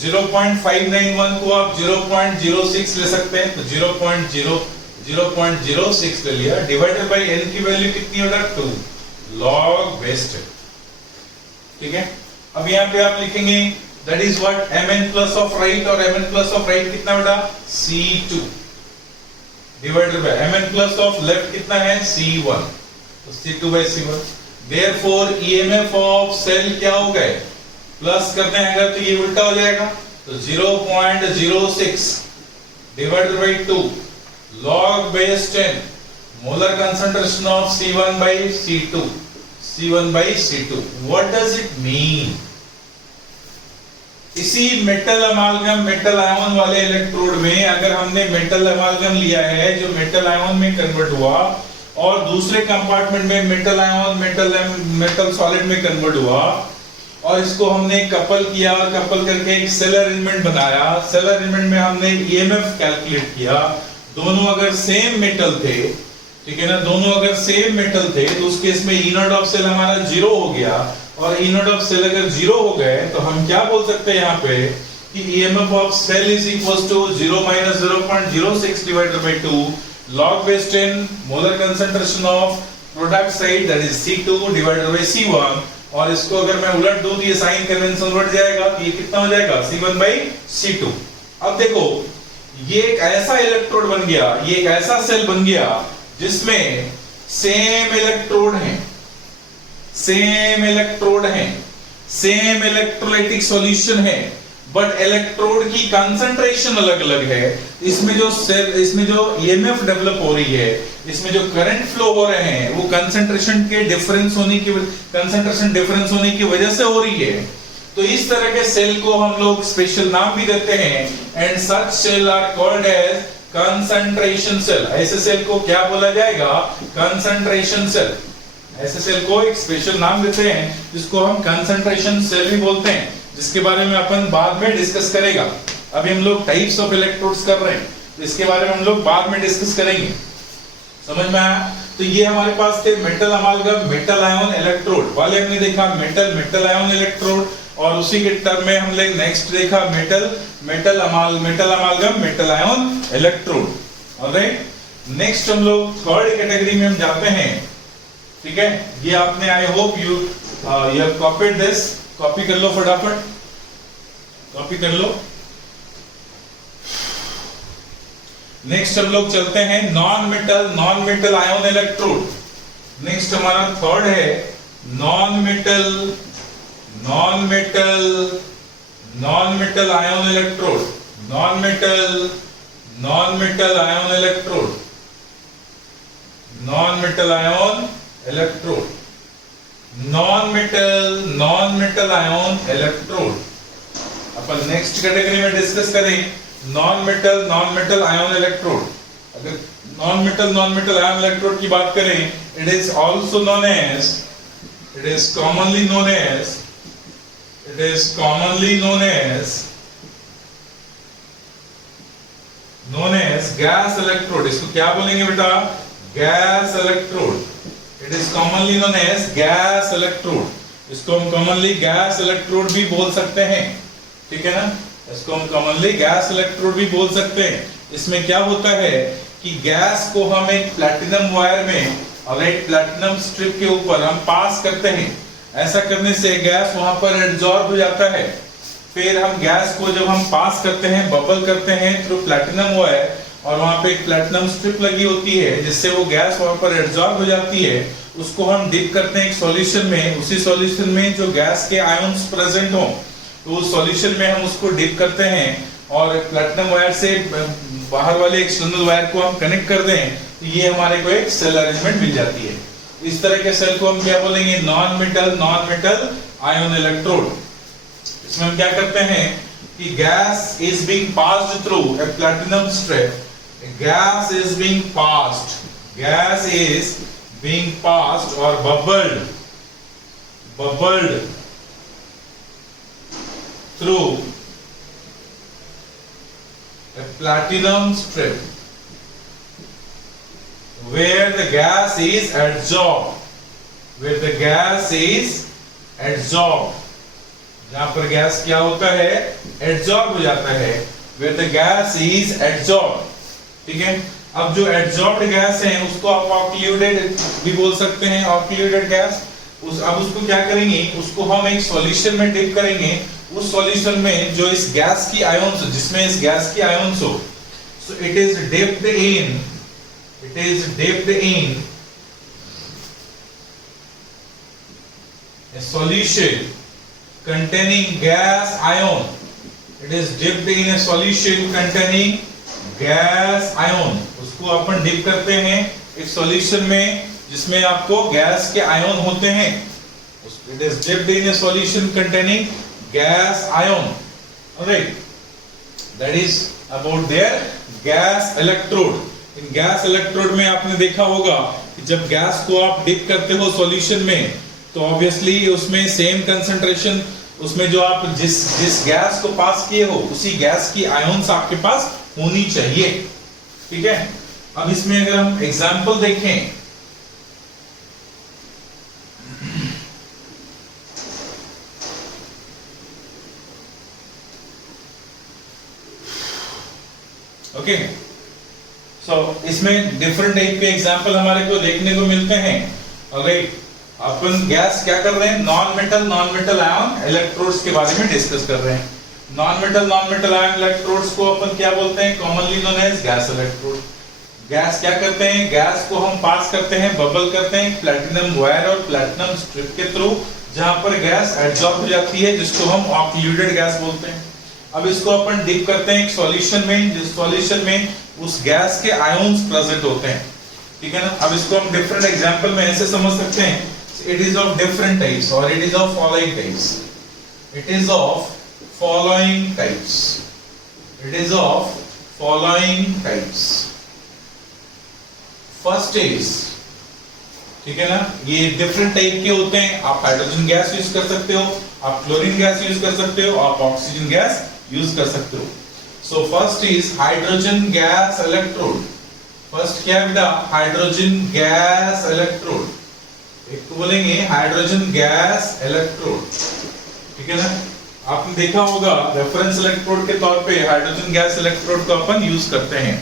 0.591 को आप 0.06 ले सकते हैं, तो 0.06 ले लिया, डिवाइडेड बाय n की वैल्यू कितनी होगा, 2 log base 10, ठीक है। अब यहाँ पे आप लिखेंगे that is what, Mn plus of right, और Mn प्लस ऑफ राइट कितना बेटा, C2 divided by Mn plus of left कितना है, C1, तो C2 by C1। Therefore EMF of cell क्या हो गए, प्लस करते हैं अगर तो ये उल्टा हो जाएगा, तो 0.06 divided by 2 log base 10 molar concentration of C1 by C2, C1 by C2। What does it mean? इसी मेटल अमालगम, मेटल आयन वाले इलेक्ट्रोड में अगर हमने मेटल अमालगम लिया है जो मेटल आयन में कन्वर्ट हुआ, और दूसरे कंपार्टमेंट में मेटल आयन मेटल सॉलिड में कन्वर्ट हुआ, और इसको हमने कपल किया और कपल करके एक सेल अरेंजमेंट बनाया, सेल अरेंजमेंट में हमने ईएमएफ कैलकुलेट किया, दोनों अगर सेम मेटल थे, ठीक है ना, दोनों अगर सेम मेटल थे तो उस केस में ई नॉट ऑफ सेल हमारा 0 हो गया, और ई नॉट ऑफ सेल अगर 0 हो गए तो हम क्या बोल सकते हैं यहाँ पे कि EMF of cell is equals to 0 minus 0.06 divided by 2 log based in molar concentration of product side, that is C2 divided by C1, और इसको अगर मैं उलट दूं तो ये साइन कन्वेंशन उलट जाएगा, ये कितना हो जाएगा C1 by C2। अब देखो ये एक ऐसा इलेक्ट्रोड बन गया, ये एक ऐसा सेल बन गया जिसमें सेम इलेक्ट्रोड है, सेम इलेक्ट्रोड है, सेम इलेक्ट्रोलाइटिक सॉल्यूशन है, बट इलेक्ट्रोड की कंसंट्रेशन अलग अलग है। इसमें जो ईएमएफ डेवलप हो रही है, इसमें जो करंट फ्लो हो रहे हैं, वो कंसंट्रेशन डिफरेंस होने की वजह से हो रही है। तो इस तरह के सेल को हम लोग स्पेशल नाम भी देते हैं, and such cell are called as concentration cell. ऐसे सेल को क्या बोला जाएगा? Concentration cell. ऐसे सेल को एक स्पेशल नाम देते हैं जिसको हम कंसंट्रेशन सेल भी बोलते हैं, जिसके बारे में अपन बाद में डिस्कस करेगा। अभी हम लोग टाइप्स ऑफ इलेक्ट्रोड्स कर रहे हैं, तो इसके बारे में हम लोग बाद में डिस्कस करेंगे। समझ में आया? तो ये हमारे पास थे मेटल अमालगम, मेटल आयन इलेक्ट्रोड वाले हमने देखा, मेटल आयन इलेक्ट्रोड, और उसी के टर्म में हमने नेक्स्ट देखा metal अमालगम, metal ion electrode. Alright, next हम लोग थर्ड कैटेगरी में हम जाते हैं। ठीक है, ये आपने आई hope you have copied this, copy कर लो फटाफट, कॉपी कर लो। नेक्स्ट हम लोग चलते हैं non metal ion electrode. Next हमारा थर्ड है non metal ion electrode, non metal ion electrode, non metal ion electrode. अपन नेक्स्ट कैटेगरी में डिस्कस करें नॉन मेटल आयन इलेक्ट्रोड। अगर नॉन मेटल आयन इलेक्ट्रोड की बात करें, it is also known as, it is commonly known as gas electrode। इसको क्या बोलेंगे बेटा? Gas electrode. It is commonly known as gas electrode। इसको हम कॉमनली गैस इलेक्ट्रोड भी बोल सकते हैं। ठीक है ना, इसको हम कॉमनली गैस इलेक्ट्रोड भी बोल सकते हैं। इसमें क्या होता है कि गैस को हम एक प्लैटिनम वायर में और एक प्लैटिनम स्ट्रिप के ऊपर हम पास करते हैं। ऐसा करने से गैस वहां पर एब्जॉर्ब हो जाता है। फिर हम गैस को जब हम पास करते हैं, बबल करते हैं थ्रू प्लैटिनम वायर, और वहां पे एक प्लैटिनम स्ट्रिप लगी होती है जिससे वो गैस वहां पर एब्जॉर्ब हो जाती है। उसको हम डिप करते हैं एक सॉल्यूशन में, उसी सॉल्यूशन में जो गैस के आयंस प्रेजेंट हो, तो उस सॉल्यूशन में हम उसको डिप करते हैं और प्लैटिनम वायर से बाहर वाले एक्सटर्नल वायर को हम कनेक्ट कर दें, तो ये हमारे को एक सेल अरेंजमेंट मिल जाती है। इस तरह के सेल को हम क्या बोलेंगे? Non metal ion electrode. इसमें हम क्या करते हैं कि gas is being passed through a platinum strip, gas is being passed और bubbled through a platinum strip where the gas is adsorbed, जहां पर गैस क्या होता है? एड्सॉर्ब हो जाता है, where the gas is adsorbed। ठीक है, अब जो एड्सॉर्ब्ड गैस है उसको आप ऑक्लूडेड भी बोल सकते हैं, ऑक्लूडेड गैस। अब उसको क्या करेंगे? उसको हम एक सॉल्यूशन में डिप करेंगे। उस सॉल्यूशन में जो इस गैस की आयंस, जिसमें इस गैस की आयंस हो, so it is dipped in a solution containing gas ion। It is dipped in a solution containing gas ion। उसको अपन डिप करते हैं एक सॉल्यूशन में जिसमें आपको गैस के आयन होते हैं। It is dipped in a solution containing gas ion। Alright, that is about their gas electrode। In gas electrode में आपने देखा होगा कि जब गैस को आप डिप करते हो सॉल्यूशन में, तो ऑब्वियसली उसमें सेम कंसंट्रेशन, उसमें जो आप जिस गैस को पास किए हो उसी गैस की आयंस आपके पास होनी चाहिए। ठीक है, अब इसमें अगर हम एग्जांपल देखें, ओके, सो इसमें डिफरेंट टाइप के एग्जांपल हमारे को देखने को मिलते हैं। ऑलराइट, अपन गैस क्या कर रहे हैं, नॉन मेटल आयन इलेक्ट्रोड्स के बारे में डिस्कस कर रहे हैं। नॉन मेटल आयन इलेक्ट्रोड्स को अपन क्या बोलते हैं, commonly known as gas electrode. Gas क्या करते हैं, गैस को हम पास करते हैं, बबल करते हैं प्लैटिनम वायर और प्लैटिनम स्ट्रिप के थ्रू, जहां पर गैस एब्जॉर्ब हो जाती है, जिसको हम ऑक्लूडेड गैस बोलते हैं। अब इसको अपन डिप करते हैं एक सॉल्यूशन में, जिस सॉल्यूशन में उस गैस के आयंस प्रेजेंट होते हैं, ठीक है ना। अब इसको हम डिफरेंट एग्जांपल में ऐसे समझ सकते हैं, it is of different types और it is of following types. It is of following types. It is of following types. First is, ठीक है ना, ये डिफरेंट टाइप के होते हैं। आप हाइड्रोजन गैस यूज कर सकते हो, आप क्लोरीन गैस यूज कर सकते हो, आप ऑक्सीजन गैस यूज कर सकते हो। So first is hydrogen gas electrode. First क्या है बेटा, हाइड्रोजन गैस इलेक्ट्रोड। एक तो बोलेंगे हाइड्रोजन गैस इलेक्ट्रोड, ठीक है ना। आपने देखा होगा रेफरेंस इलेक्ट्रोड के तौर पे हाइड्रोजन गैस इलेक्ट्रोड को अपन यूज करते हैं।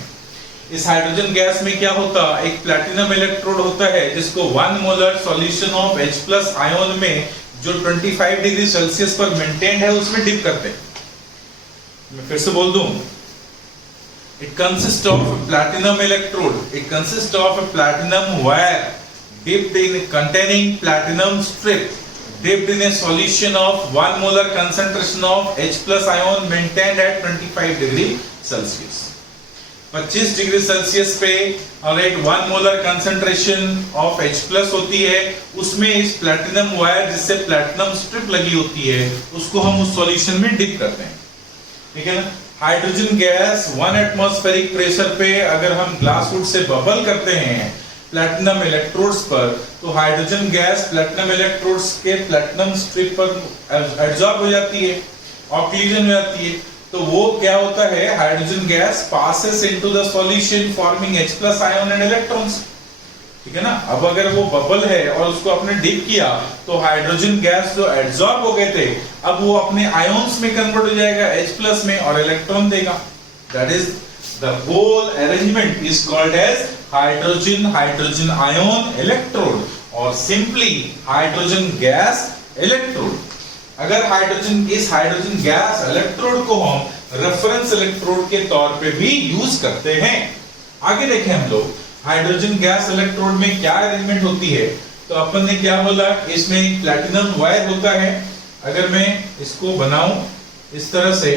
इस हाइड्रोजन गैस में क्या होता, एक प्लैटिनम इलेक्ट्रोड होता है, जिसको 1 molar solution of H+ ion में जो 25 डिग्री सेल्सियस पर मेंटेन्ड है उसमें डिप करते हैं। मैं फिर से बोल दूं, it consist of platinum electrode, it consist of a platinum wire dipped in containing platinum strip dipped in a solution of 1 molar concentration of H+ ion maintained at 25 degree Celsius. 25 degree Celsius पे alright 1 molar concentration of H+ होती है, उसमें इस platinum wire जिससे platinum strip लगी होती है उसको हम उस सॉल्यूशन में डिप करते हैं, ठीक है ना। हाइड्रोजन गैस 1 एटमॉस्फेरिक प्रेशर पे अगर हम ग्लास वुड से बबल करते हैं प्लैटिनम इलेक्ट्रोड्स पर, तो हाइड्रोजन गैस प्लैटिनम इलेक्ट्रोड्स के प्लैटिनम स्ट्रिप पर एब्जॉर्ब हो जाती है, ऑक्सीजन हो जाती है। तो वो क्या होता है, hydrogen gas passes into the solution forming H+ ion and electrons, ठीक है ना। अब अगर वो बबल है और उसको आपने डिप किया तो हाइड्रोजन गैस जो एब्जॉर्ब हो गए थे अब वो अपने आयंस में कन्वर्ट हो जाएगा H+ में और इलेक्ट्रॉन देगा। That is the whole arrangement is called as hydrogen ion electrode और सिंपली हाइड्रोजन गैस इलेक्ट्रोड। अगर इस हाइड्रोजन गैस इलेक्ट्रोड को हम रेफरेंस इलेक्ट्रोड के तौर पे भी यूज करते हैं। आगे देखें हम लोग हाइड्रोजन गैस इलेक्ट्रोड में क्या अरेंजमेंट होती है। तो अपन ने क्या बोला, इसमें एक प्लैटिनम वायर होता है। अगर मैं इसको बनाऊं इस तरह से,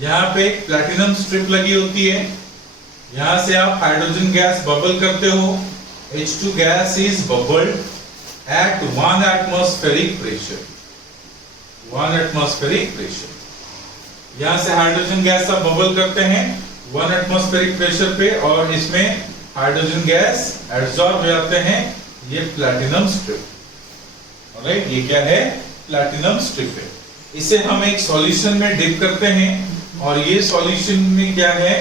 यहां पे प्लैटिनम स्ट्रिप लगी होती है, यहां से आप हाइड्रोजन गैस बबल करते हो, H2 gas is bubbled at 1 atmospheric pressure, 1 atmospheric pressure. यहां से हाइड्रोजन गैस आप बबल करते हैं 1 एटमॉस्फेरिक प्रेशर पे और इसमें हाइड्रोजन गैस एब्जॉर्ब हो जाते हैं, ये प्लैटिनम स्ट्रिप। ऑलराइट, ये क्या है, प्लैटिनम स्ट्रिप है। इसे हम एक सॉल्यूशन में डिप करते हैं और ये सॉल्यूशन में क्या है,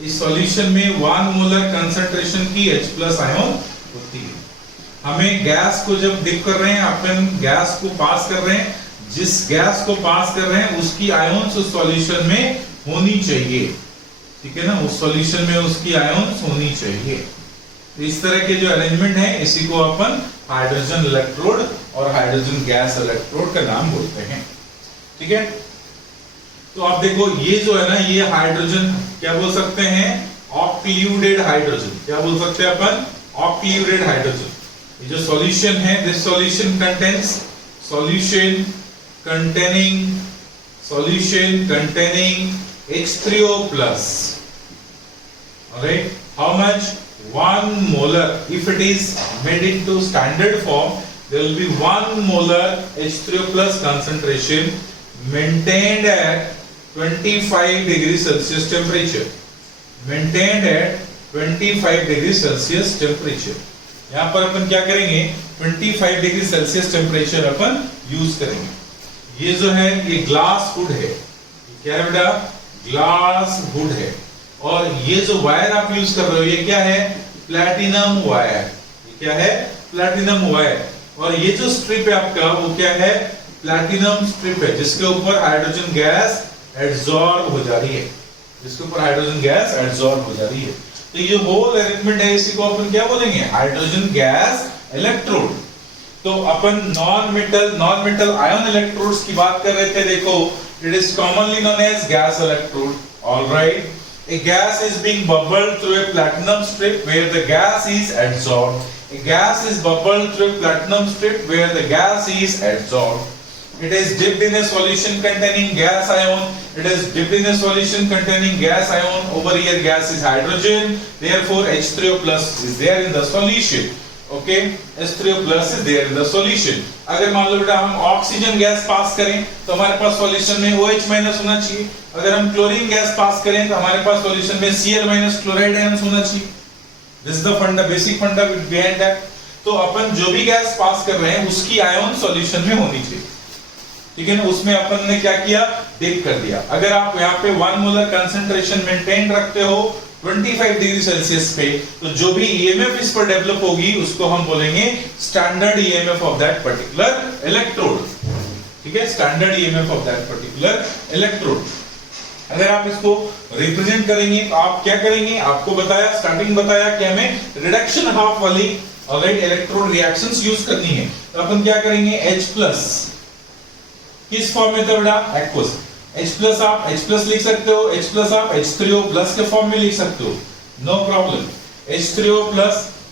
इस सॉल्यूशन में 1 मोलर कंसंट्रेशन की H+ आयन होती है। हमें गैस को जब डिप कर रहे हैं, अपन गैस को पास कर रहे हैं, जिस गैस को पास कर रहे हैं उसकी आयंस उस सॉल्यूशन में होनी चाहिए, ठीक है ना, उस सॉल्यूशन में उसकी आयंस होनी चाहिए। तो इस तरह के जो अरेंजमेंट है इसी को अपन हाइड्रोजन इलेक्ट्रोड और हाइड्रोजन गैस इलेक्ट्रोड का नाम बोलते हैं, ठीक है। तो आप देखो ये जो है ना, ये हाइड्रोजन क्या बोल सकते हैं, ऑक्लूडेड हाइड्रोजन। क्या बोल सकते हैं अपन, ऑक्लूडेड हाइड्रोजन। ये जो सॉल्यूशन है, this solution contains solution containing H3O+. Alright, how much? 1 molar. If it is made into standard form, there will be 1 molar H3O+ concentration maintained at 25 degree Celsius temperature. Maintained at 25 degree Celsius temperature. यहाँ पर अपन क्या करेंगे, 25 degree Celsius temperature अपन use करेंगे। ये जो है ये glass would है, क्या है बेटा, ग्लास वुड है। और ये जो वायर आप यूज कर रहे हो ये क्या है, प्लैटिनम वायर। ये क्या है, प्लैटिनम वायर। और ये जो स्ट्रिप है आपका वो क्या है, प्लैटिनम स्ट्रिप है, जिसके ऊपर हाइड्रोजन गैस एडसॉर्ब हो जा रही है, जिसके ऊपर हाइड्रोजन गैस एडसॉर्ब हो जा रही है। तो ये होल अरेंजमेंट है, इसी को अपन क्या बोलेंगे, हाइड्रोजन गैस इलेक्ट्रोड। तो अपन नॉन मेटल आयन इलेक्ट्रोड्स की बात कर रहे थे। देखो, it is commonly known as gas electrode. Alright, a gas is being bubbled through a platinum strip where the gas is adsorbed. A gas is bubbled through a platinum strip where the gas is adsorbed. It is dipped in a solution containing gas ion. It is dipped in a solution containing gas ion. Over here gas is hydrogen, therefore H3O plus is there in the solution. Okay, H3O plus is there in the solution. अगर मान लो बेटा हम oxygen gas pass करें तो हमारे पास solution में OH minus होना चाहिए। अगर हम क्लोरीन गैस पास करें तो हमारे पास सॉल्यूशन में Cl माइनस क्लोराइड आयंस होना चाहिए। दिस इज द फंडा, बेसिक फंडा बिहाइंड दैट। तो अपन जो भी गैस पास कर रहे हैं उसकी आयन सॉल्यूशन में होनी चाहिए, ठीक है ना। उसमें अपन ने क्या किया, डिप कर दिया। अगर आप यहाँ पे 1 मोलर कंसंट्रेशन मेंटेन रखते हो 25 डिग्री सेल्सियस पे, तो जो भी ईएमएफ इस पर डेवलप होगी उसको हम बोलेंगे standard EMF of that particular electrode, ठीक है, standard EMF of that particular electrode. अगर आप इसको रिप्रेजेंट करेंगे तो आप क्या करेंगे, आपको बताया, स्टार्टिंग बताया कि हमें रिडक्शन हाफ वाली ऑलराइट इलेक्ट्रोड रिएक्शंस यूज करनी है। तो अपन क्या करेंगे, H+ किस फॉर्म में था बेटा, एक्वस। H+ आप H+ लिख सकते हो, H+ आप H3O+ के फॉर्म में लिख सकते हो, no problem. H3O+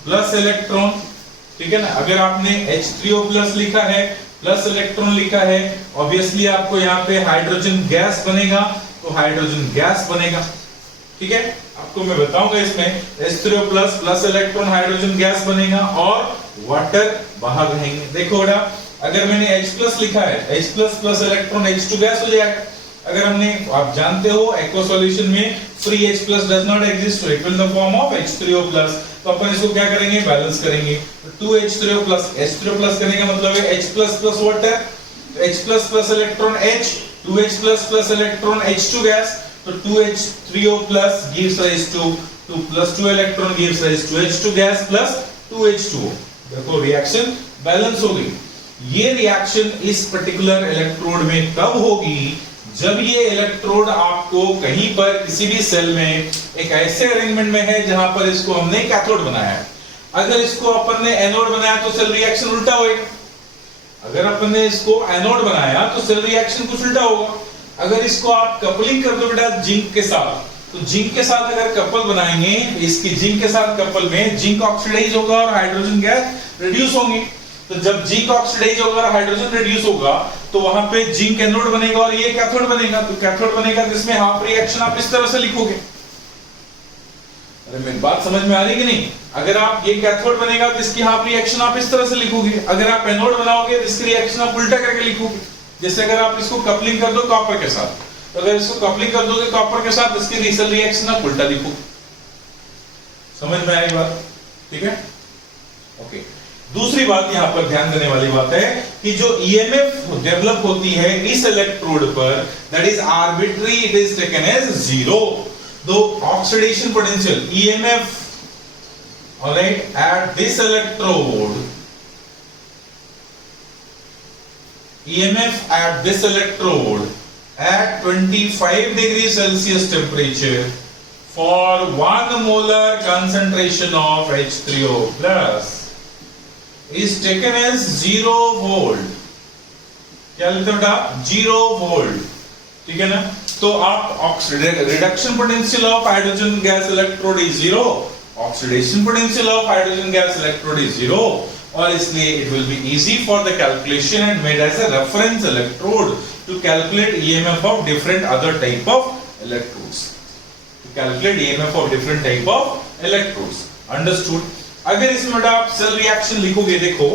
plus electron, ठीक है ना। अगर आपने H3O+ लिखा है, प्लस इलेक्ट्रॉन लिखा है, ऑब्वियसली आपको यहाँ पे हाइड्रोजन गैस बनेगा, तो हाइड्रोजन गैस बनेगा, ठीक है। आपको मैं बताऊंगा इसमें H3O+ plus electron hydrogen gas बनेगा और वाटर बाहर रहेंगे। देखो बेटा, अगर मैंने H+ लिखा है, H+ plus electron H2 gas हो जाएगा। अगर हमने, आप जानते हो एक्वा सॉल्यूशन में free H+ does not exist, so it will the form of H3O+। तो अपन इसको क्या करेंगे, बैलेंस करेंगे। तो 2H3O+, H3O+ करने का मतलब है H+ प्लस वाटर, तो H+ plus electron H, 2H+ plus electron H2 gas, तो 2H3O+ gives rise to 2 plus 2 electron gives rise to H2 gas plus 2H2O। देखो रिएक्शन बैलेंस हो गई। ये रिएक्शन इस पर्टिकुलर इलेक्ट्रोड में कब होगी, जब ये इलेक्ट्रोड आपको कहीं पर किसी भी सेल में एक ऐसे अरेंजमेंट में है जहां पर इसको हमने कैथोड बनाया है। अगर इसको अपन ने एनोड बनाया तो सेल रिएक्शन उल्टा होगा। अगर अपन ने इसको एनोड बनाया तो सेल रिएक्शन कुछ उल्टा होगा। अगर इसको आप कपलिंग कर दो बेटा जिंक के साथ, तो जिंक के साथ अगर कपल बनाएंगे, इसकी जिंक के साथ कपल में जिंक ऑक्सीडाइज होगा और हाइड्रोजन गैस रिड्यूस होंगे। तो जब जिंक ऑक्सीडाइज होगा और हाइड्रोजन रिड्यूस होगा तो वहां पे जिंक एनोड बनेगा और ये कैथोड बनेगा। तो कैथोड बनेगा तो इसमें हाफ रिएक्शन आप इस तरह से लिखोगे। अरे मेरी बात समझ में आ रही कि नहीं? अगर आप ये कैथोड बनेगा तो इसकी हाफ रिएक्शन आप इस तरह से लिखोगे। अगर आप एनोड बनाओगे तो इसकी रिएक्शन आप उल्टा करके लिखोगे। जैसे अगर आप इसको कपलिंग कर दो कॉपर के साथ, तो अगर इसको कपलिंग कर दोगे कॉपर के साथ, इसकी रीसल रिएक्शन आप उल्टा लिखोगे। समझ में आई बात? ठीक है, ओके। दूसरी बात यहां पर ध्यान देने वाली बात है कि जो ईएमएफ डेवलप होती है इस इलेक्ट्रोड पर, that is arbitrary, it is taken as zero. दो oxidation potential EMF, alright, at this electrode, EMF at this electrode at 25 degrees Celsius temperature for 1 molar concentration of H3O plus is taken as 0 volt। क्या लिखते हैं बेटा? 0 volt, ठीक है ना। तो आप reduction potential of hydrogen gas electrode is 0, oxidation potential of hydrogen gas electrode is 0, और इसलिए it will be easy for the calculation and made as a reference electrode to calculate EMF of different other type of electrodes, to calculate EMF of different type of electrodes। Understood? अगर इसमें आप cell reaction लिखोगे, देखो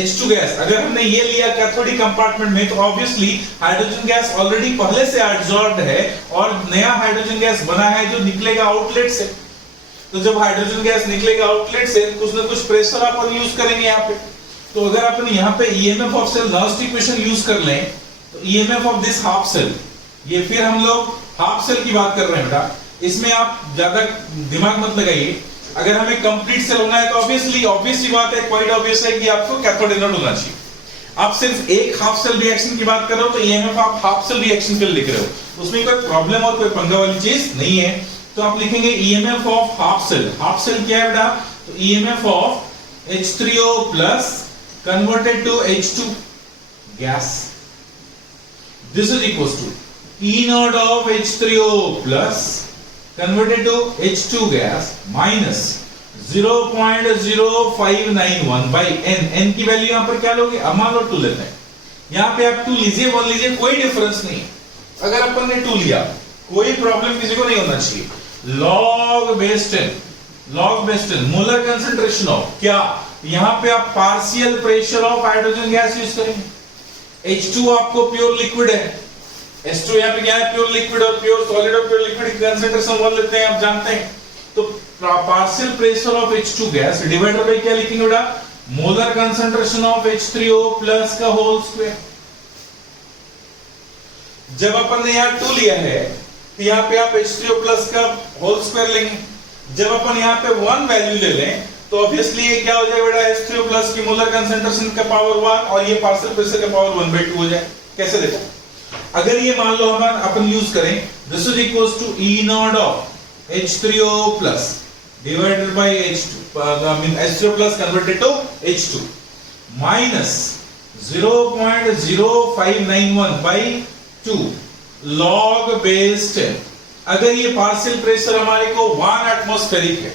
H2 gas अगर हमने ये लिया cathodic compartment में, तो ऑब्वियसली हाइड्रोजन गैस ऑलरेडी पहले से एब्सॉर्ब्ड है और नया हाइड्रोजन गैस बना है जो निकलेगा आउटलेट से। तो जब हाइड्रोजन गैस निकलेगा आउटलेट से, कुछ ना कुछ प्रेशर अपन यूज करेंगे यहाँ पे। तो अगर अपन यहाँ पे EMF of cell last equation use कर लें, तो EMF of this half cell, ये फिर हम लोग हाफ सेल की बात कर रहे हैं बेटा, इसमें आप ज्यादा दिमाग मत लगाइए। अगर हमें कंप्लीट सेल होना है तो ऑब्वियस सी बात है, क्वाइट ऑब्वियस है कि आपको कैथोड एनोड होना चाहिए। आप सिर्फ एक हाफ सेल रिएक्शन की बात कर रहे हो तो ईएमएफ आप हाफ सेल रिएक्शन के लिए लिख रहे हो, उसमें कोई प्रॉब्लम और कोई पंगा वाली चीज नहीं है। तो आप लिखेंगे EMF of half cell. Half cell क्या है बेटा? तो EMF of H3O plus converted to H2 gas, this is equals to E naught of H3O plus converted to H2 gas minus 0.0591 by n। n की value यहां पर क्या लोगे? अब मान लो 2 लेते हैं, यहां पे आप 2 लीजिए 1 लीजिए, कोई डिफरेंस नहीं है। अगर अपन ने 2 लिया कोई प्रॉब्लम किसी को नहीं होना चाहिए। log base 10 molar concentration of क्या, यहां पे आप partial pressure of hydrogen gas use करेंगे। H2 आपको प्योर लिक्विड है, H2 यहां पे क्या है? प्योर लिक्विड और प्योर सॉलिड और प्योर लिक्विड की कंसंट्रेशन 1 लेते हैं, आप जानते हैं। तो partial pressure of H2 gas divided by क्या लिखेंगे बेटा? Molar concentration of H3O plus का होल स्क्वायर। जब अपन ने यहां 2 लिया है तो यहां पे आप H3O प्लस का होल स्क्वायर लेंगे। जब अपन यहां पे 1 वैल्यू ले लें तो ऑब्वियसली ये क्या हो जाएगा बेटा? H3O प्लस की मोलर कंसंट्रेशन का पावर 1 और ये पार्शियल प्रेशर का पावर 1/2 हो जाए। कैसे देखो, अगर ये मान लो अपन यूज करें, this is equals to E naught of H3O plus divided by H2, I mean H3O plus converted to H2 minus 0.0591 by 2 log base 10। अगर ये पार्शियल प्रेशर हमारे को 1 एटमॉस्फेरिक है,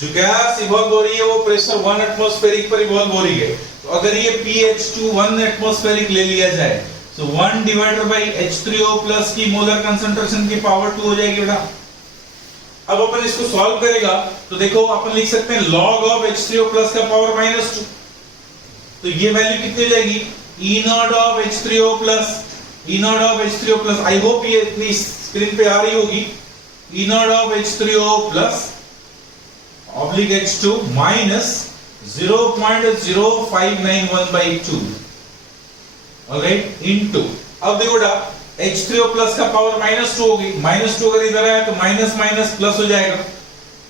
जो गैस इवॉल्व हो रही है वो प्रेशर 1 एटमॉस्फेरिक पर इवॉल्व हो रही है, तो अगर ये pH2 1 एटमॉस्फेरिक ले लिया जाए तो 1 डिवाइडेड बाय H3O प्लस की मोलर कंसंट्रेशन की पावर 2 हो जाएगी बेटा। अब अपन इसको सॉल्व करेगा तो देखो अपन लिख सकते हैं log ऑफ H3O प्लस का पावर -2, तो ये वैल्यू कितनी हो जाएगी? E naught of H3O plus, E naught of H3O plus, I hope ये इतनी स्क्रीन पे आ रही होगी। E naught of H3O plus oblique H2 minus 0.0591 by 2, alright, into, अब देखो बेटा H3O प्लस का पावर -2 होगी, -2 अगर इधर आया तो माइनस माइनस प्लस हो जाएगा,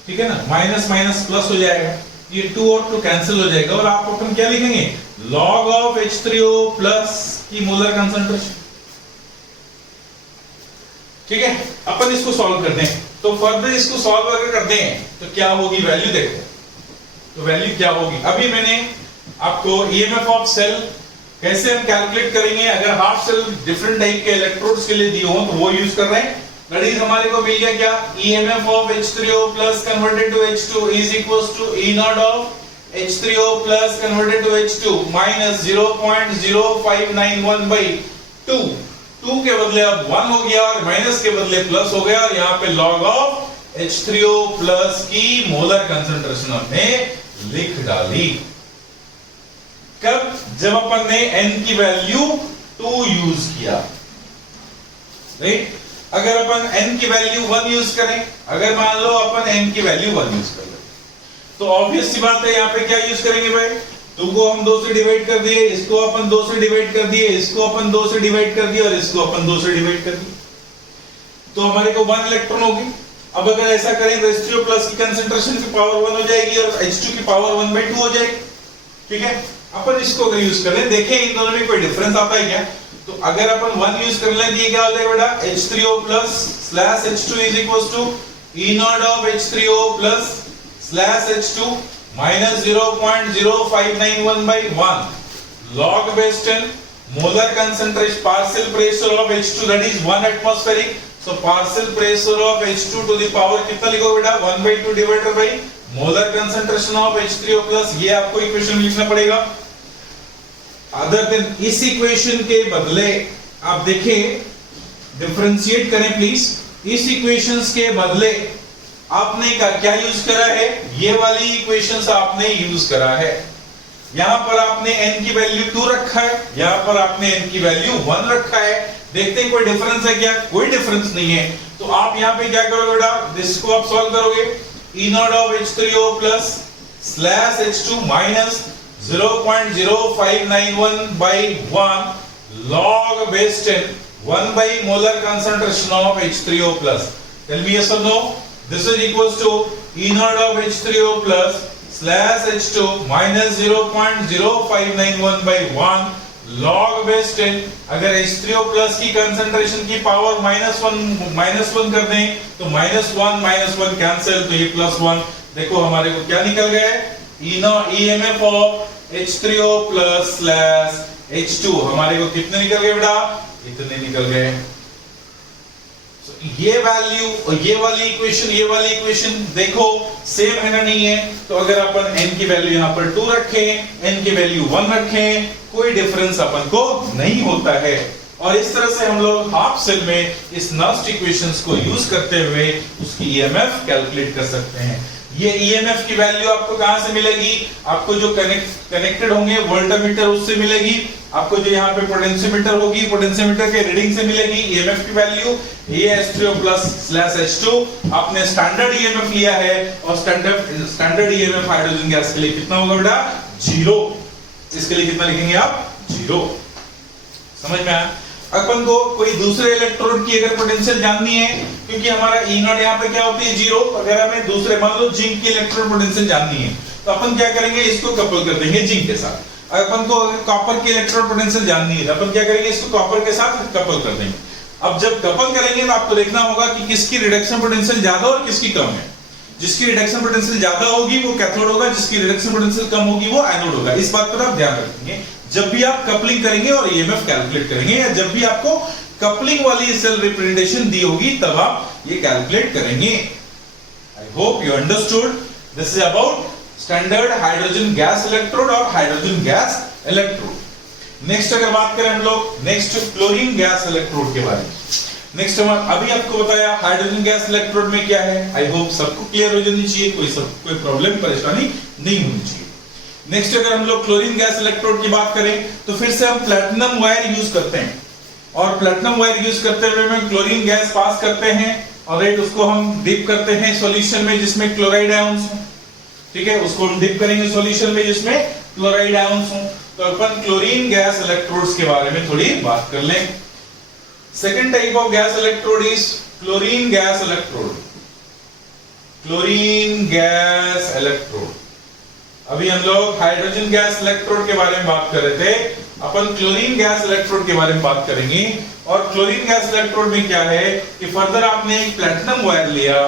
ठीक है ना, माइनस माइनस प्लस हो जाएगा, ये 2 और 2 कैंसिल हो जाएगा और आप अपन क्या लिखेंगे? log ऑफ H3O प्लस की मोलर कंसंट्रेशन। ठीक है, अपन इसको सॉल्व करते हैं। तो फर्दर इसको सॉल्व अगर करते हैं तो क्या होगी वैल्यू? देखो तो वैल्यू क्या होगी, अभी मैंने आपको ईएमएफ ऑफ सेल कैसे हम कैलकुलेट करेंगे, अगर हाफ सेल डिफरेंट टाइप के इलेक्ट्रोड्स के लिए दिए हो तो वो यूज कर रहे हैं। दैट इज हमारे को मिल गया क्या? EMF of H3O plus converted to H2 is equals to E naught of H3O plus converted to H2 minus 0.0591 by 2। 2 के बदले अब 1 हो गया और माइनस के बदले प्लस हो गया और यहाँ पे log ऑफ H3O प्लस की मोलर कंसंट्रेशन हमने लिख डाली। कब? जब अपन ने n की वैल्यू 2 यूज किया, राइट। अगर अपन n की वैल्यू 1 यूज करें, अगर मान लो अपन n की वैल्यू 1 यूज कर ले तो ऑब्वियस सी बात है यहाँ पे क्या यूज करेंगे भाई? 2 को हम 2 से डिवाइड कर दिए, इसको अपन 2 से डिवाइड कर दिए, इसको अपन 2 से डिवाइड कर दिए और इसको अपन 2 से डिवाइड कर दिए, तो हमारे को 1 इलेक्ट्रॉन होगी। अब अगर ऐसा करें तो H3O प्लस की कंसंट्रेशन की पावर 1 हो जाएगी और H2 की पावर 1/2 हो जाएगी, ठीक है। अपन इसको अगर यूज कर लें, देखें इन दोनों में कोई डिफरेंस आता है क्या? तो अगर अपन 1 यूज कर लें तो ये क्या हो जाएगा बेटा? H3O plus slash H2 is equals to E naught of H3O plus slash H2 minus 0.0591 by 1 log base 10 molar concentration partial pressure of H2 that is 1 atmospheric, so partial pressure of H2 to the power कितना लिखो बेटा? 1/2 divided by molar concentration of H3O plus, ये आपको equation लिखना पड़ेगा। Other than इस equation के बदले आप देखें, डिफरेंशिएट करें प्लीज। इस इक्वेशंस के बदले आपने क्या यूज करा है? ये वाली इक्वेशंस आपने यूज करा है। यहां पर आपने n की वैल्यू 2 रखा है, यहां पर आपने n की वैल्यू 1 रखा है। देखते हैं कोई डिफरेंस है क्या? कोई डिफरेंस नहीं है। तो आप यहां पे क्या करोगे बेटा? इसको आप सॉल्व करोगे, E naught of H3O plus slash H2 minus 0.0591 by 1 log base 10 1 by molar concentration of H3O plus. Tell me yes or no? This is equals to E naught of H3O plus slash H2 minus 0.0591 by 1 log base 10। अगर H3O plus की concentration की power minus one कर दें तो -1 cancel, तो ये +1। देखो हमारे को क्या निकल गया है, EMF of H3O plus slash H2 हमारे को कितने निकल गए बेटा, इतने निकल गए। ये वैल्यू और ये वाली इक्वेशन देखो सेम है ना, नहीं है? तो अगर अपन n की वैल्यू यहाँ पर 2 रखें, n की वैल्यू 1 रखें, कोई डिफरेंस अपन को नहीं होता है। और इस तरह से हम लोग हाफ सेल में इस नस्ट इक्वेशंस को यूज करते हुए उसकी EMF कैलकुलेट कर सकते हैं। ये EMF की वैल्यू आपको कहां से मिलेगी, आपको जो कनेक्टेड होंगे वोल्टमीटर उससे मिलेगी, आपको जो यहाँ पे पोटेंशियोमीटर होगी पोटेंशियोमीटर के रीडिंग से मिलेगी EMF की वैल्यू। ये H3O plus slash H2 आपने स्टैंडर्ड EMF लिया है, और स्टैंडर्ड EMF हाइड्रोजन गैस के लिए कितना होगा बेटा, 0। इसके लिए कितना लिखेंगे आप, 0। समझ में आया? अपन को कोई दूसरे इलेक्ट्रोड की अगर पोटेंशियल जाननी है, क्योंकि हमारा E नॉट यहाँ पे क्या होती है 0, अगर हमें दूसरे मान लो जिंक की इलेक्ट्रोड पोटेंशियल जाननी है तो अपन क्या करेंगे, इसको कपल कर देंगे जिंक के साथ। अपन को अगर कॉपर की इलेक्ट्रोड पोटेंशियल जाननी है तो अपन क्या करेंगे, इसको कॉपर के साथ कपल कर देंगे। अब जब कपल करेंगे तो आपको देखना होगा कि किसकी रिडक्शन पोटेंशियल ज्यादा और किसकी कम है। जिसकी रिडक्शन पोटेंशियल ज्यादा होगी वो कैथोड होगा, जिसकी रिडक्शन पोटेंशियल कम होगी वो एनोड होगा। इस बात पर आप ध्यान रखेंगे जब भी आप कपलिंग करेंगे और EMF कैलकुलेट करेंगे, या जब भी आपको कपलिंग वाली सेल रिप्रेजेंटेशन दी होगी तब आप ये कैलकुलेट करेंगे। आई hope you understood. This is about standard hydrogen gas electrode और हाइड्रोजन गैस इलेक्ट्रोड। नेक्स्ट अगर बात करें हम लोग नेक्स्ट क्लोरीन गैस इलेक्ट्रोड के बारे में। नेक्स्ट हम अभी आपको बताया हाइड्रोजन गैस इलेक्ट्रोड में क्या है। आई होप सबको क्लियर हो जानी चाहिए, कोई प्रॉब्लम परेशानी नहीं होनी चाहिए। नेक्स्ट अगर हम लोग क्लोरीन गैस इलेक्ट्रोड की बात करें तो फिर से हम प्लैटिनम वायर यूज करते हैं, और प्लैटिनम वायर यूज करते हुए हम क्लोरीन गैस पास करते हैं, और राइट उसको हम डिप करते हैं सॉल्यूशन में जिसमें क्लोराइड आयंस हो। ठीक है, उसको हम डिप करेंगे सॉल्यूशन में जिसमें क्लोराइड आयंस हो। तो अपन क्लोरीन गैस इलेक्ट्रोड्स के बारे में थोड़ी बात कर लें। Second type of gas electrode is chlorine gas electrode. Chlorine gas electrode, अभी हम लोग हाइड्रोजन गैस इलेक्ट्रोड के बारे में बात कर रहे थे, अपन क्लोरीन गैस इलेक्ट्रोड के बारे में बात करेंगे। और क्लोरीन गैस इलेक्ट्रोड में क्या है कि फर्दर आपने एक प्लैटिनम वायर लिया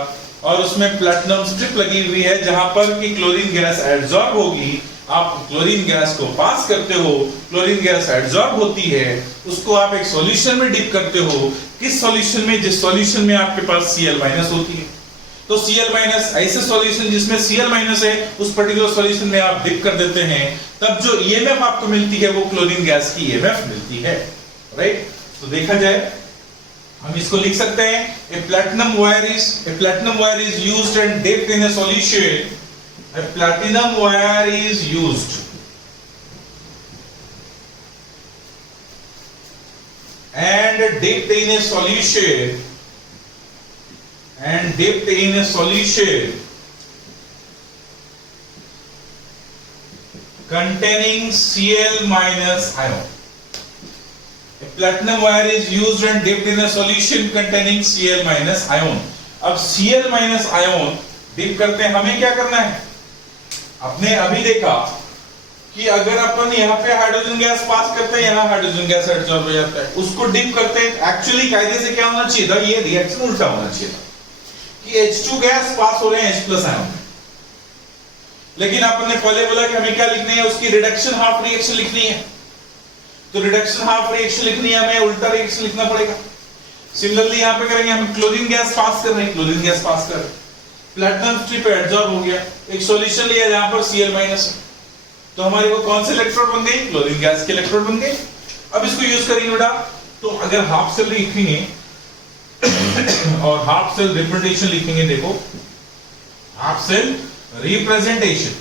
और उसमें प्लैटिनम स्ट्रिप लगी हुई है जहां पर कि क्लोरीन गैस एब्जॉर्ब होगी। आप क्लोरीन गैस को पास करते हो, क्लोरीन गैस एब्जॉर्ब होती है, उसको आप एक सॉल्यूशन में डिप करते हो। किस सॉल्यूशन में, जिस सॉल्यूशन में आपके पास Cl- होती है। तो Cl- ऐसे सॉल्यूशन जिसमें Cl- है उस पर्टिकुलर सॉल्यूशन में आप डिप कर देते हैं, तब जो EMF आपको मिलती है वो क्लोरीन गैस की EMF मिलती है। राइट, तो देखा जाए हम इसको लिख सकते हैं a platinum wire is used and dipped in a solution. A platinum wire is used and dipped in a solution containing Cl- ion. A platinum wire is used and dipped in a solution containing Cl- ion. अब Cl- ion dip करते हैं, हमें क्या करना है, आपने अभी देखा कि अगर अपन यहाँ पे हाइड्रोजन गैस पास करते हैं, यहाँ हाइड्रोजन गैस एब्जॉर्ब हो जाता है, उसको डिप करते हैं। एक्चुअली कायदे से क्या होना चाहिए था, ये रिएक्शन उल्टा होना चाहिए था कि H2 गैस पास हो रहे हैं H+ आयन, लेकिन आपने पहले बोला कि हमें क्या लिखनी है, उसकी रिडक्शन हाफ रिएक्शन लिखनी है। तो रिडक्शन हाफ रिएक्शन लिखनी है, हमें उल्टा रिएक्शन लिखना पड़ेगा। सिमिलरली यहाँ पे करेंगे, हम क्लोरीन गैस पास कर रहे हैं, क्लोरीन गैस पास कर रहे हैं, प्लैटिनम स्ट्रिप एब्जॉर्ब हो गया, एक सॉल्यूशन लिया जहां पर Cl- है, तो हमारे को कौन से इलेक्ट्रोड बन गई, क्लोरीन गैस के इलेक्ट्रोड बन गए। अब इसको यूज करेंगे बेटा, तो अगर हाफ सेल लिखेंगे और हाफ सेल रिप्रेजेंटेशन लिखेंगे, देखो हाफ सेल रिप्रेजेंटेशन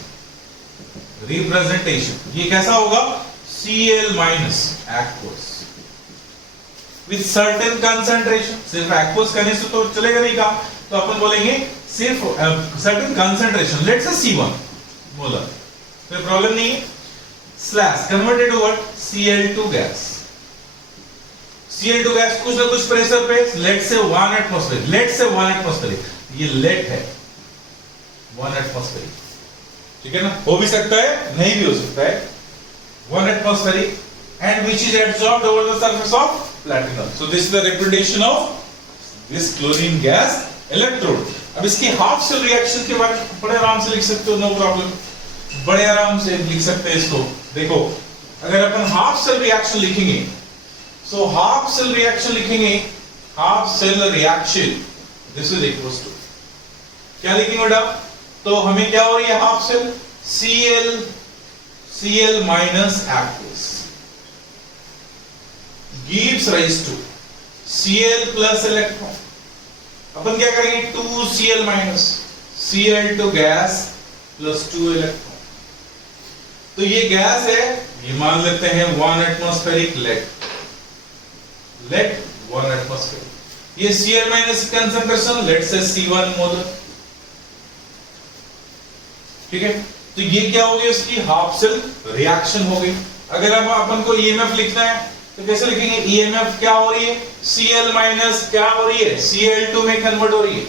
ये कैसा होगा, Cl- aqueous with certain concentration। सिर्फ aqueous कहने से तो चलेगा नहीं का, तो अपन बोलेंगे सिर्फ certain concentration, let's say C1 molar, कोई प्रॉब्लम नहीं है। Slash converted to what, Cl2 gas. Cl2 gas कुछ ना कुछ प्रेशर पे, लेट्स से 1 एटमॉस्फेरिक, ये लेट है। 1 एटमॉस्फेरिक, ठीक है ना, हो भी सकता है नहीं भी हो सकता है, 1 atmospheric and which is adsorbed over the surface of platinum. So this is the representation of this chlorine gas electrode. अब इसकी हाफ सेल रिएक्शन के बारे में बड़े आराम से लिख सकते हो, नो प्रॉब्लम, बड़े आराम से लिख सकते हैं इसको। देखो अगर अपन हाफ सेल रिएक्शन लिखेंगे, सो हाफ सेल रिएक्शन लिखेंगे, half cell reaction this is equals to क्या लिखेंगे बेटा, तो हमें क्या हो रही है half cell Cl minus aqueous gives rise to Cl plus electron। अपन क्या करेंगे 2Cl minus Cl2 gas plus 2 electron, तो ये गैस है, ये मान लेते हैं 1 एटमॉस्फेरिक लेड 1 एटमॉस्फेरिक, ये Cl माइनस कंसंट्रेशन लेट से C1 मोलर, ठीक है, तो ये क्या हो गई, उसकी हाफ सेल रिएक्शन हो गई। अगर अब अपन को ईएमएफ लिखना है तो कैसे लिखेंगे, ईएमएफ क्या हो रही है, Cl माइनस क्या हो रही है, Cl2 में कन्वर्ट हो रही है,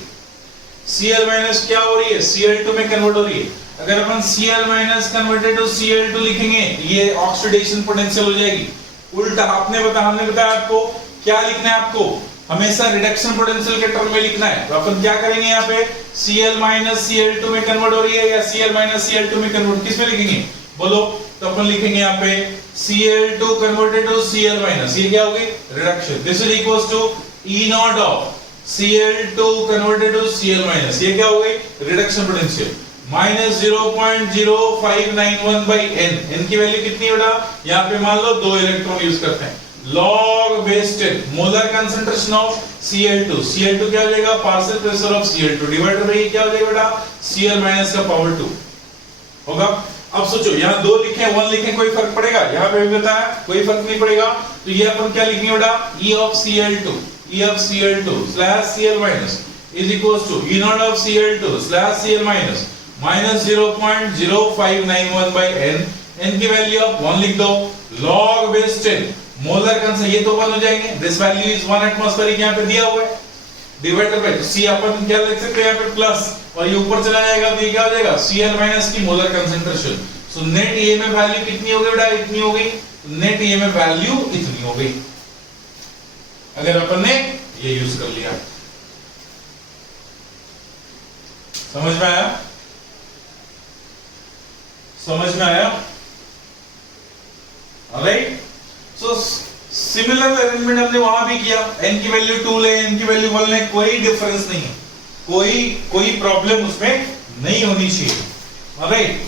Cl माइनस क्या हो रही है, Cl2 में कन्वर्ट हो रही है। अगर अपन Cl minus converted to Cl2 लिखेंगे, ये ऑक्सीडेशन पोटेंशियल हो जाएगी। उल्टा हमने बताया आपको क्या लिखना है, आपको हमेशा रिडक्शन पोटेंशियल के टर्म में लिखना है। तो अपन क्या करेंगे, यहाँ पे Cl माइनस Cl2 में कन्वर्ट हो रही है या Cl माइनस Cl2 में कन्वर्ट, किस में लिखेंगे बोलो, तो अपन लिखेंगे यहाँ पे Cl2 converted to Cl minus, ये क्या होगी reduction, this is equals to E naught of Cl2 converted to Cl minus, ये क्या हो गई reduction potential, minus 0.0591 by n, n की वैल्यू कितनी है बेटा, यहाँ पे मान लो 2 इलेक्ट्रॉन यूज करते हैं, log base 10 molar concentration of Cl2, Cl2 क्या हो जाएगा partial pressure of Cl2 divided by क्या हो जाएगा बेटा Cl माइनस का पावर 2 होगा। अब सोचो यहाँ 2 लिखे 1 लिखे कोई फर्क पड़ेगा, यहाँ पे भी बताया कोई फर्क नहीं पड़ेगा, तो ये अपन क्या लिखेंगे बेटा E of Cl2 slash Cl minus is equals to E naught of Cl2 slash Cl minus minus 0.0591 by n, n की वैल्यू आप 1 लिख दो, log base 10 मोलर कंसंट्रेशन, ये तो 1 हो जाएंगे, दिस वैल्यू इज 1 एटमॉस्फेरिक यहाँ पे दिया हुआ है, डिवाइडेड बाय C अपन क्या लिख सकते हैं यहाँ पे प्लस, और ये ऊपर चला जाएगा तो ये क्या हो जाएगा Cl माइनस की molar concentration. So net EMF value कितनी हो गई बेटा, इतनी हो गई, नेट ईएमएफ वैल्यू इतनी हो गई, अगर अपन ने ये यूज कर लिया। समझ में आया, समझ में आया, ऑलराइट। सो सिमिलर अरेंजमेंट हमने वहां भी किया, n की वैल्यू 2 ले, n की वैल्यू 1 ले, कोई डिफरेंस नहीं है, कोई प्रॉब्लम उसमें नहीं होनी चाहिए, alright.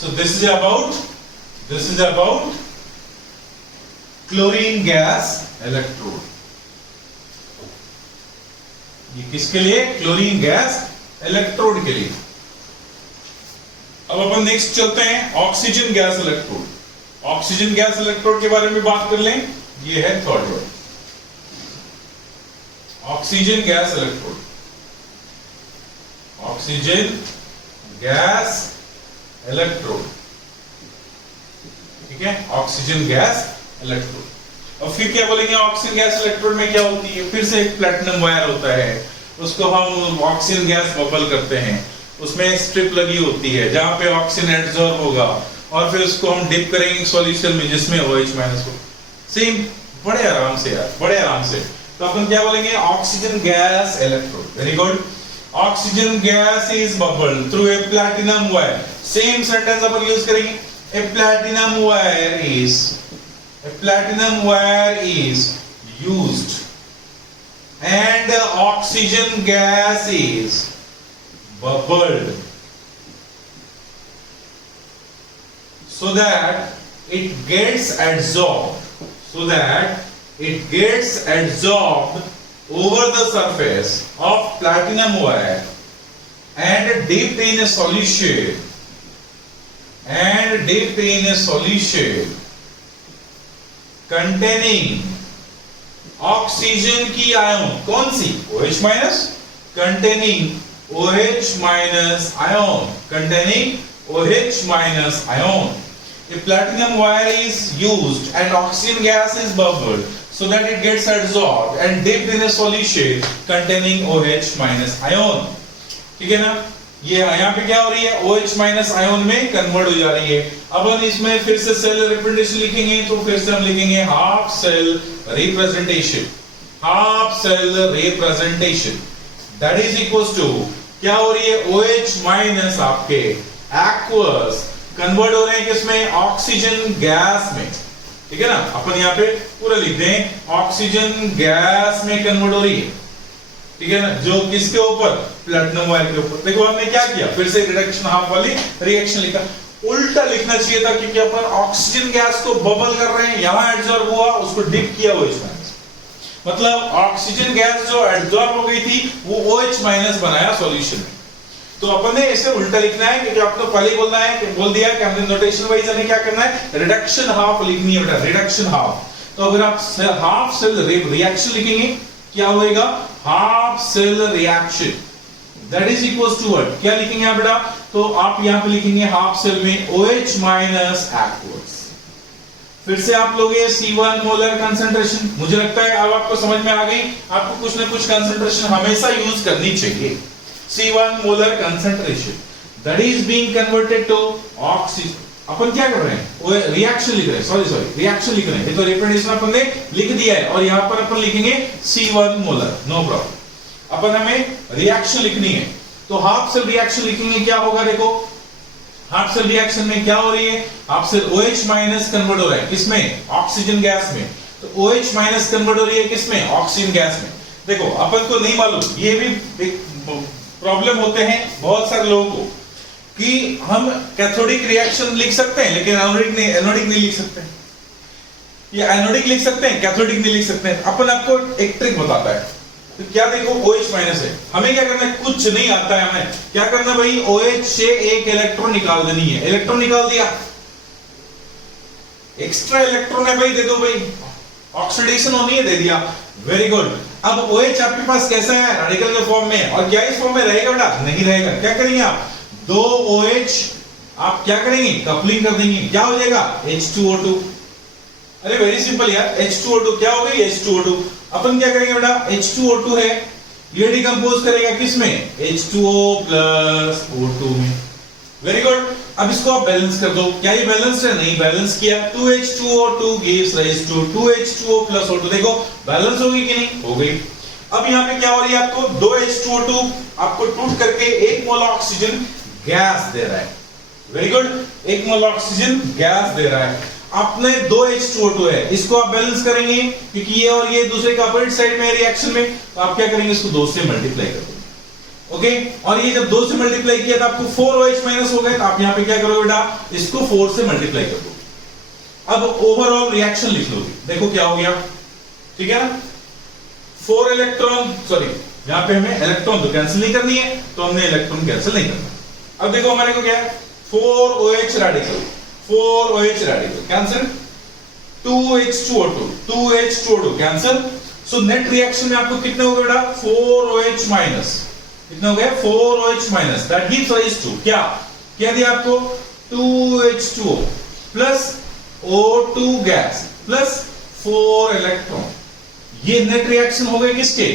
So this is about chlorine gas electrode, ये किसके लिए, क्लोरीन गैस इलेक्ट्रोड के लिए। अब अपन नेक्स्ट चलते हैं oxygen gas electrode. Oxygen gas electrode के बारे में बात कर लें, ये है third word, oxygen gas electrode, oxygen gas electrode, ठीक है, ऑक्सीजन गैस इलेक्ट्रोड। और फिर क्या बोलेंगे, ऑक्सीजन गैस इलेक्ट्रोड में क्या होती है, फिर से एक प्लैटिनम वायर होता है, उसको हम ऑक्सीजन गैस बबल करते हैं, उसमें स्ट्रिप लगी होती है जहां पे ऑक्सीजन एडसॉर्ब होगा, और फिर उसको हम डिप करेंगे सॉल्यूशन में जिसमें OH माइनस हो, सेम बड़े आराम से यार, बड़े आराम से। तो अपन क्या बोलेंगे, oxygen gas electrode, very good, oxygen gas is bubbled through a platinum wire, same sentence अपन यूज करेंगे, a platinum wire is used and oxygen gas is bubbled so that it gets absorbed over the surface of platinum wire and dipped in a solution containing oxygen की ion, कौन सी, OH minus, containing OH minus ion. A platinum wire is used and oxygen gas is bubbled so that it gets absorbed and dipped in a solution containing OH minus ion. ठीक है ना, ये यहाँ पे क्या हो रही है, OH माइनस आयन में कन्वर्ट हो जा रही है। अब हम इसमें फिर से सेल रिप्रेजेंटेशन लिखेंगे, तो फिर से हम लिखेंगे half cell representation, half cell representation that is equals to क्या हो रही है, OH माइनस आपके एक्वस कन्वर्ट हो रहे हैं किसमें, ऑक्सीजन गैस में, ठीक है ना। अपन यहाँ पे पूरा लिख दें, ऑक्सीजन गैस में कन्वर्ट हो रही है, ठीक है ना, जो किसके ऊपर, प्लैटिनम वायर के ऊपर। देखो हमने क्या किया, फिर से रिडक्शन हाफ वाली रिएक्शन लिखा, उल्टा लिखना चाहिए था, क्योंकि अपन ऑक्सीजन गैस को बबल कर रहे हैं, यहां एब्जॉर्ब हुआ, उसको डिप किया OH माइनस, मतलब ऑक्सीजन गैस जो एब्जॉर्ब हो गई थी वो OH माइनस बनाया सॉल्यूशन में। तो अपन ने इसे उल्टा लिखना है, क्योंकि आपको पहले ही बोलना है कि बोल दिया कि हमने नोटेशन वाइज हमें क्या करना है, रिडक्शन हाफ लिखनी है बेटा, रिडक्शन हाफ। तो अगर आप हाफ सेल रिएक्शन लिखेंगे क्या होएगा, half cell reaction that is equals to what, क्या लिखेंगे आप बेटा, तो आप यहां पे लिखेंगे हाफ सेल में OH माइनस एक्वस। फिर से आप लोगे C1 मोलर कंसंट्रेशन, मुझे लगता है अब आपको समझ में आ गई, आपको कुछ ना कुछ कंसंट्रेशन हमेशा यूज करनी चाहिए। C1 molar concentration that is being converted to oxygen. अपन क्या कर रहे हैं, वो रिएक्शन लिख रहे हैं, सॉरी रिएक्शन लिख रहे हैं, ये तो रिप्रेजेंटेशन अपन ने लिख दिया है, और यहां पर अपन लिखेंगे C1 मोलर, नो प्रॉब्लम। अपन हमें रिएक्शन लिखनी है, तो हाफ सेल रिएक्शन लिखेंगे, क्या होगा, देखो हाफ सेल रिएक्शन में क्या हो रही है, half cell OH minus convert हो रहा है किसमें, ऑक्सीजन गैस में, तो OH माइनस कन्वर्ट हो रही है किसमें, ऑक्सीजन गैस में। देखो अपन को नहीं मालूम, ये भी प्रॉब्लम होते हैं बहुत सारे लोगों को, कि हम कैथोडिक रिएक्शन लिख सकते हैं लेकिन एनोडिक नहीं लिख सकते, ये एनोडिक लिख सकते हैं, कैथोडिक नहीं लिख सकते हैं। अपन आपको एक ट्रिक बताता है, तो क्या देखो OH माइनस है, हमें क्या करना है, कुछ नहीं आता है, हमें क्या करना भाई, OH से एक इलेक्ट्रॉन निकाल देनी है, इलेक्ट्रॉन निकाल दिया, एक्स्ट्रा इलेक्ट्रॉन है भाई, दे दो भाई, ऑक्सीडेशन होनी है, दे दिया, वेरी गुड। अब OH आपके पास कैसा है, रेडिकल के फॉर्म में, और क्या इस फॉर्म में रहेगा बेटा, नहीं रहेगा। क्या करेंगे आप, दो OH आप क्या करेंगे, कपलिंग कर देंगे, क्या हो जाएगा, H2O2। अरे वेरी सिंपल यार, H2O2 क्या हो गई, H2O2। अपन क्या करेंगे बेटा, H2O2 है, ये डिकम्पोज करेगा किसमें, H2O प्लस O2 में, वेरी गुड। अब इसको आप बैलेंस कर दो, क्या ये बैलेंस है, नहीं बैलेंस किया, 2H2O2 gives rise to 2H2O plus O2, देखो बैलेंस होगी कि नहीं, हो गई। अब यहाँ पे क्या हो रही है, आपको 2H2O2 आपको टूट करके 1 मोल ऑक्सीजन गैस दे रहा है, very good, 1 mole oxygen gas दे रहा है। आपने 2H2O2 है, इसको आप बैलेंस करेंगे, क्योंकि ये और ये दूसरे का अपोजिट साइड में रिएक्शन में, तो आप क्या करेंगे, इसको 2 से मल्टीप्लाई कर दो, ओके। और ये जब 2 से मल्टीप्लाई किया तो आपको 4OH माइनस हो गए, तो आप यहाँ पे क्या करोगे बेटा, इसको 4 से मल्टीप्लाई कर दो। अब ओवरऑल रिएक्शन लिख लोगे, देखो क्या हो गया, ठीक है ना, 4 इलेक्ट्रॉन, सॉरी यहाँ पे हमें इलेक्ट्रॉन तो कैंसिल नहीं करनी है, तो हमने इलेक्ट्रॉन कैंसिल नहीं करना। अब देखो हमारे को क्या है, 4OH radical, 4OH radical cancel, 2H2O2 cancel, so net reaction में आपको कितने हो गए बेटा, 4OH माइनस, कितना हो गया, 4OH minus, that gives rise to क्या दिया आपको, 2H2O plus O2 gas plus 4 electron. ये नेट रिएक्शन हो गए किसके,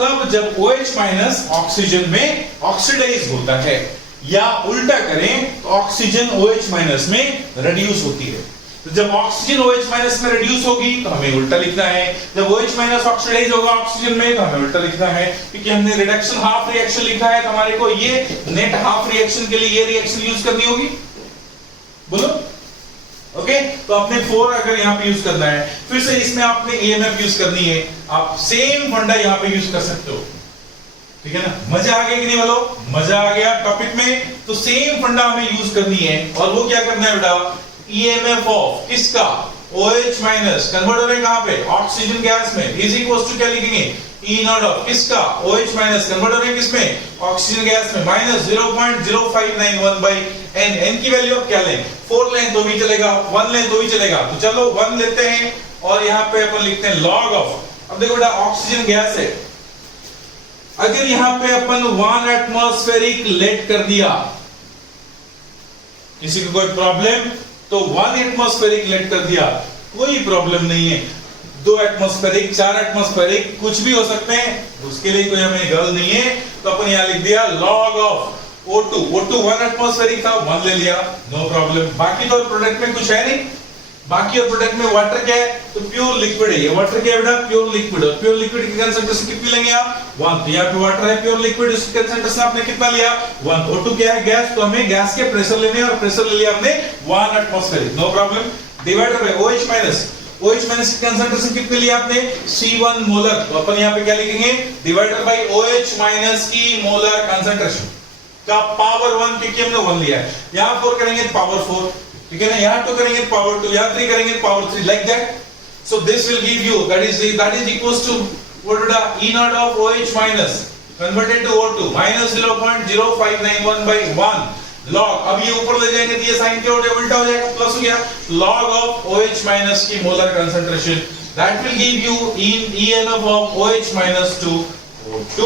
तब जब OH माइनस ऑक्सीजन में ऑक्सीडाइज होता है, या उल्टा करें तो ऑक्सीजन OH माइनस में रिड्यूस होती है। तो जब ऑक्सीजन OH माइनस में रिड्यूस होगी तो हमें उल्टा लिखना है, जब OH माइनस ऑक्सीडाइज होगा ऑक्सीजन में तो हमें उल्टा लिखना है, क्योंकि हमने रिडक्शन हाफ रिएक्शन लिखा है, तो हमारे को ये नेट हाफ रिएक्शन के लिए ये रिएक्शन यूज करनी होगी, बोलो ओके। तो आपने 4 अगर यहाँ पे यूज करना है, फिर से इसमें आपने EMF यूज करनी है, आप सेम फंडा यहाँ पे यूज कर सकते हो, ठीक है ना। मजा आ गया कि नहीं बोलो, मजा आ गया टॉपिक में, तो सेम फंडा हमें यूज करनी है, और वो क्या करना है बेटा, EMF ऑफ किसका, OH माइनस कन्वर्ट हो रहा है कहां पे, ऑक्सीजन गैस में, इज इक्वल्स टू क्या लिखेंगे, E नॉट ऑफ किसका, OH माइनस कन्वर्ट हो रहा है किसमें, ऑक्सीजन गैस में, माइनस 0.0591 बाई n, n की वैल्यू क्या लें, 4 लें तो भी चलेगा, 1 लें तो भी चलेगा, तो चलो 1 लेते हैं, और यहाँ पे अपन लिखते हैं log ऑफ। अब देखो बेटा ऑक्सीजन गैस है, अगर यहाँ पे अपन 1 एटमॉस्फेरिक लेट कर दिया, किसी को कोई प्रॉब्लम, तो 1 एटमॉस्फेरिक लेट कर दिया, कोई प्रॉब्लम नहीं है, 2 एटमॉस्फेरिक, 4 एटमॉस्फेरिक, कुछ भी हो सकते हैं, उसके लिए कोई हमें गल नहीं है। तो अपन यहाँ लिख दिया log ऑफ O2 1 एटमॉस्फेरिक था, 1 ले लिया, नो प्रॉब्लम। बाकी तो प्रोडक्ट में कुछ है नहीं, बाकी और प्रोडक्ट में वाटर क्या है, तो प्योर लिक्विड है। ये वाटर क्या है बेटा, प्योर लिक्विड। और प्योर लिक्विड की कंसंट्रेशन कितनी लेंगे आप, 1। तो यहाँ पे वाटर है प्योर लिक्विड, उसकी कंसंट्रेशन आपने कितना लिया, 1। O2 क्या है, गैस, तो हमें गैस के प्रेशर लेने हैं और प्रेशर ले लिया हमने 1 atmospheric, no problem. Divided by OH minus, OH minus की कंसंट्रेशन कितनी लिया आपने, C1 मोलर। तो अपन यहाँ पे क्या लिखेंगे, डिवाइडेड बाय OH माइनस की मोलर कंसंट्रेशन का पावर 1, क्योंकि हमने 1 लिया है। यहाँ 4 करेंगे पावर 4, ठीक है ना, यहाँ 2 करेंगे पावर 2, यहाँ 3 करेंगे power 3, like that. So this will give you that is equals to what is the E naught of OH minus converted to O2 minus 0.0591 by 1 log। अब ये ऊपर ले जाएंगे तो ये साइन क्या हो जाएगा, उल्टा हो जाएगा, प्लस हो गया, log of OH minus की molar concentration, that will give you ENF of OH minus to O2।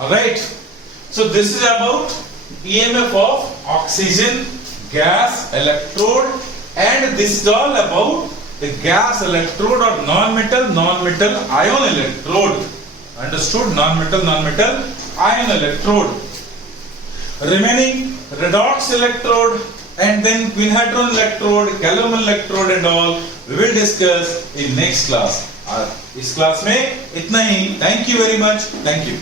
Alright, so this is about EMF of oxygen gas electrode, and this is all about the gas electrode or non-metal ion electrode. Understood? Non-metal ion electrode. Remaining redox electrode and then quinhydron electrode, gallium electrode and all we will discuss in next class. इस class में इतना ही। Thank you very much. Thank you.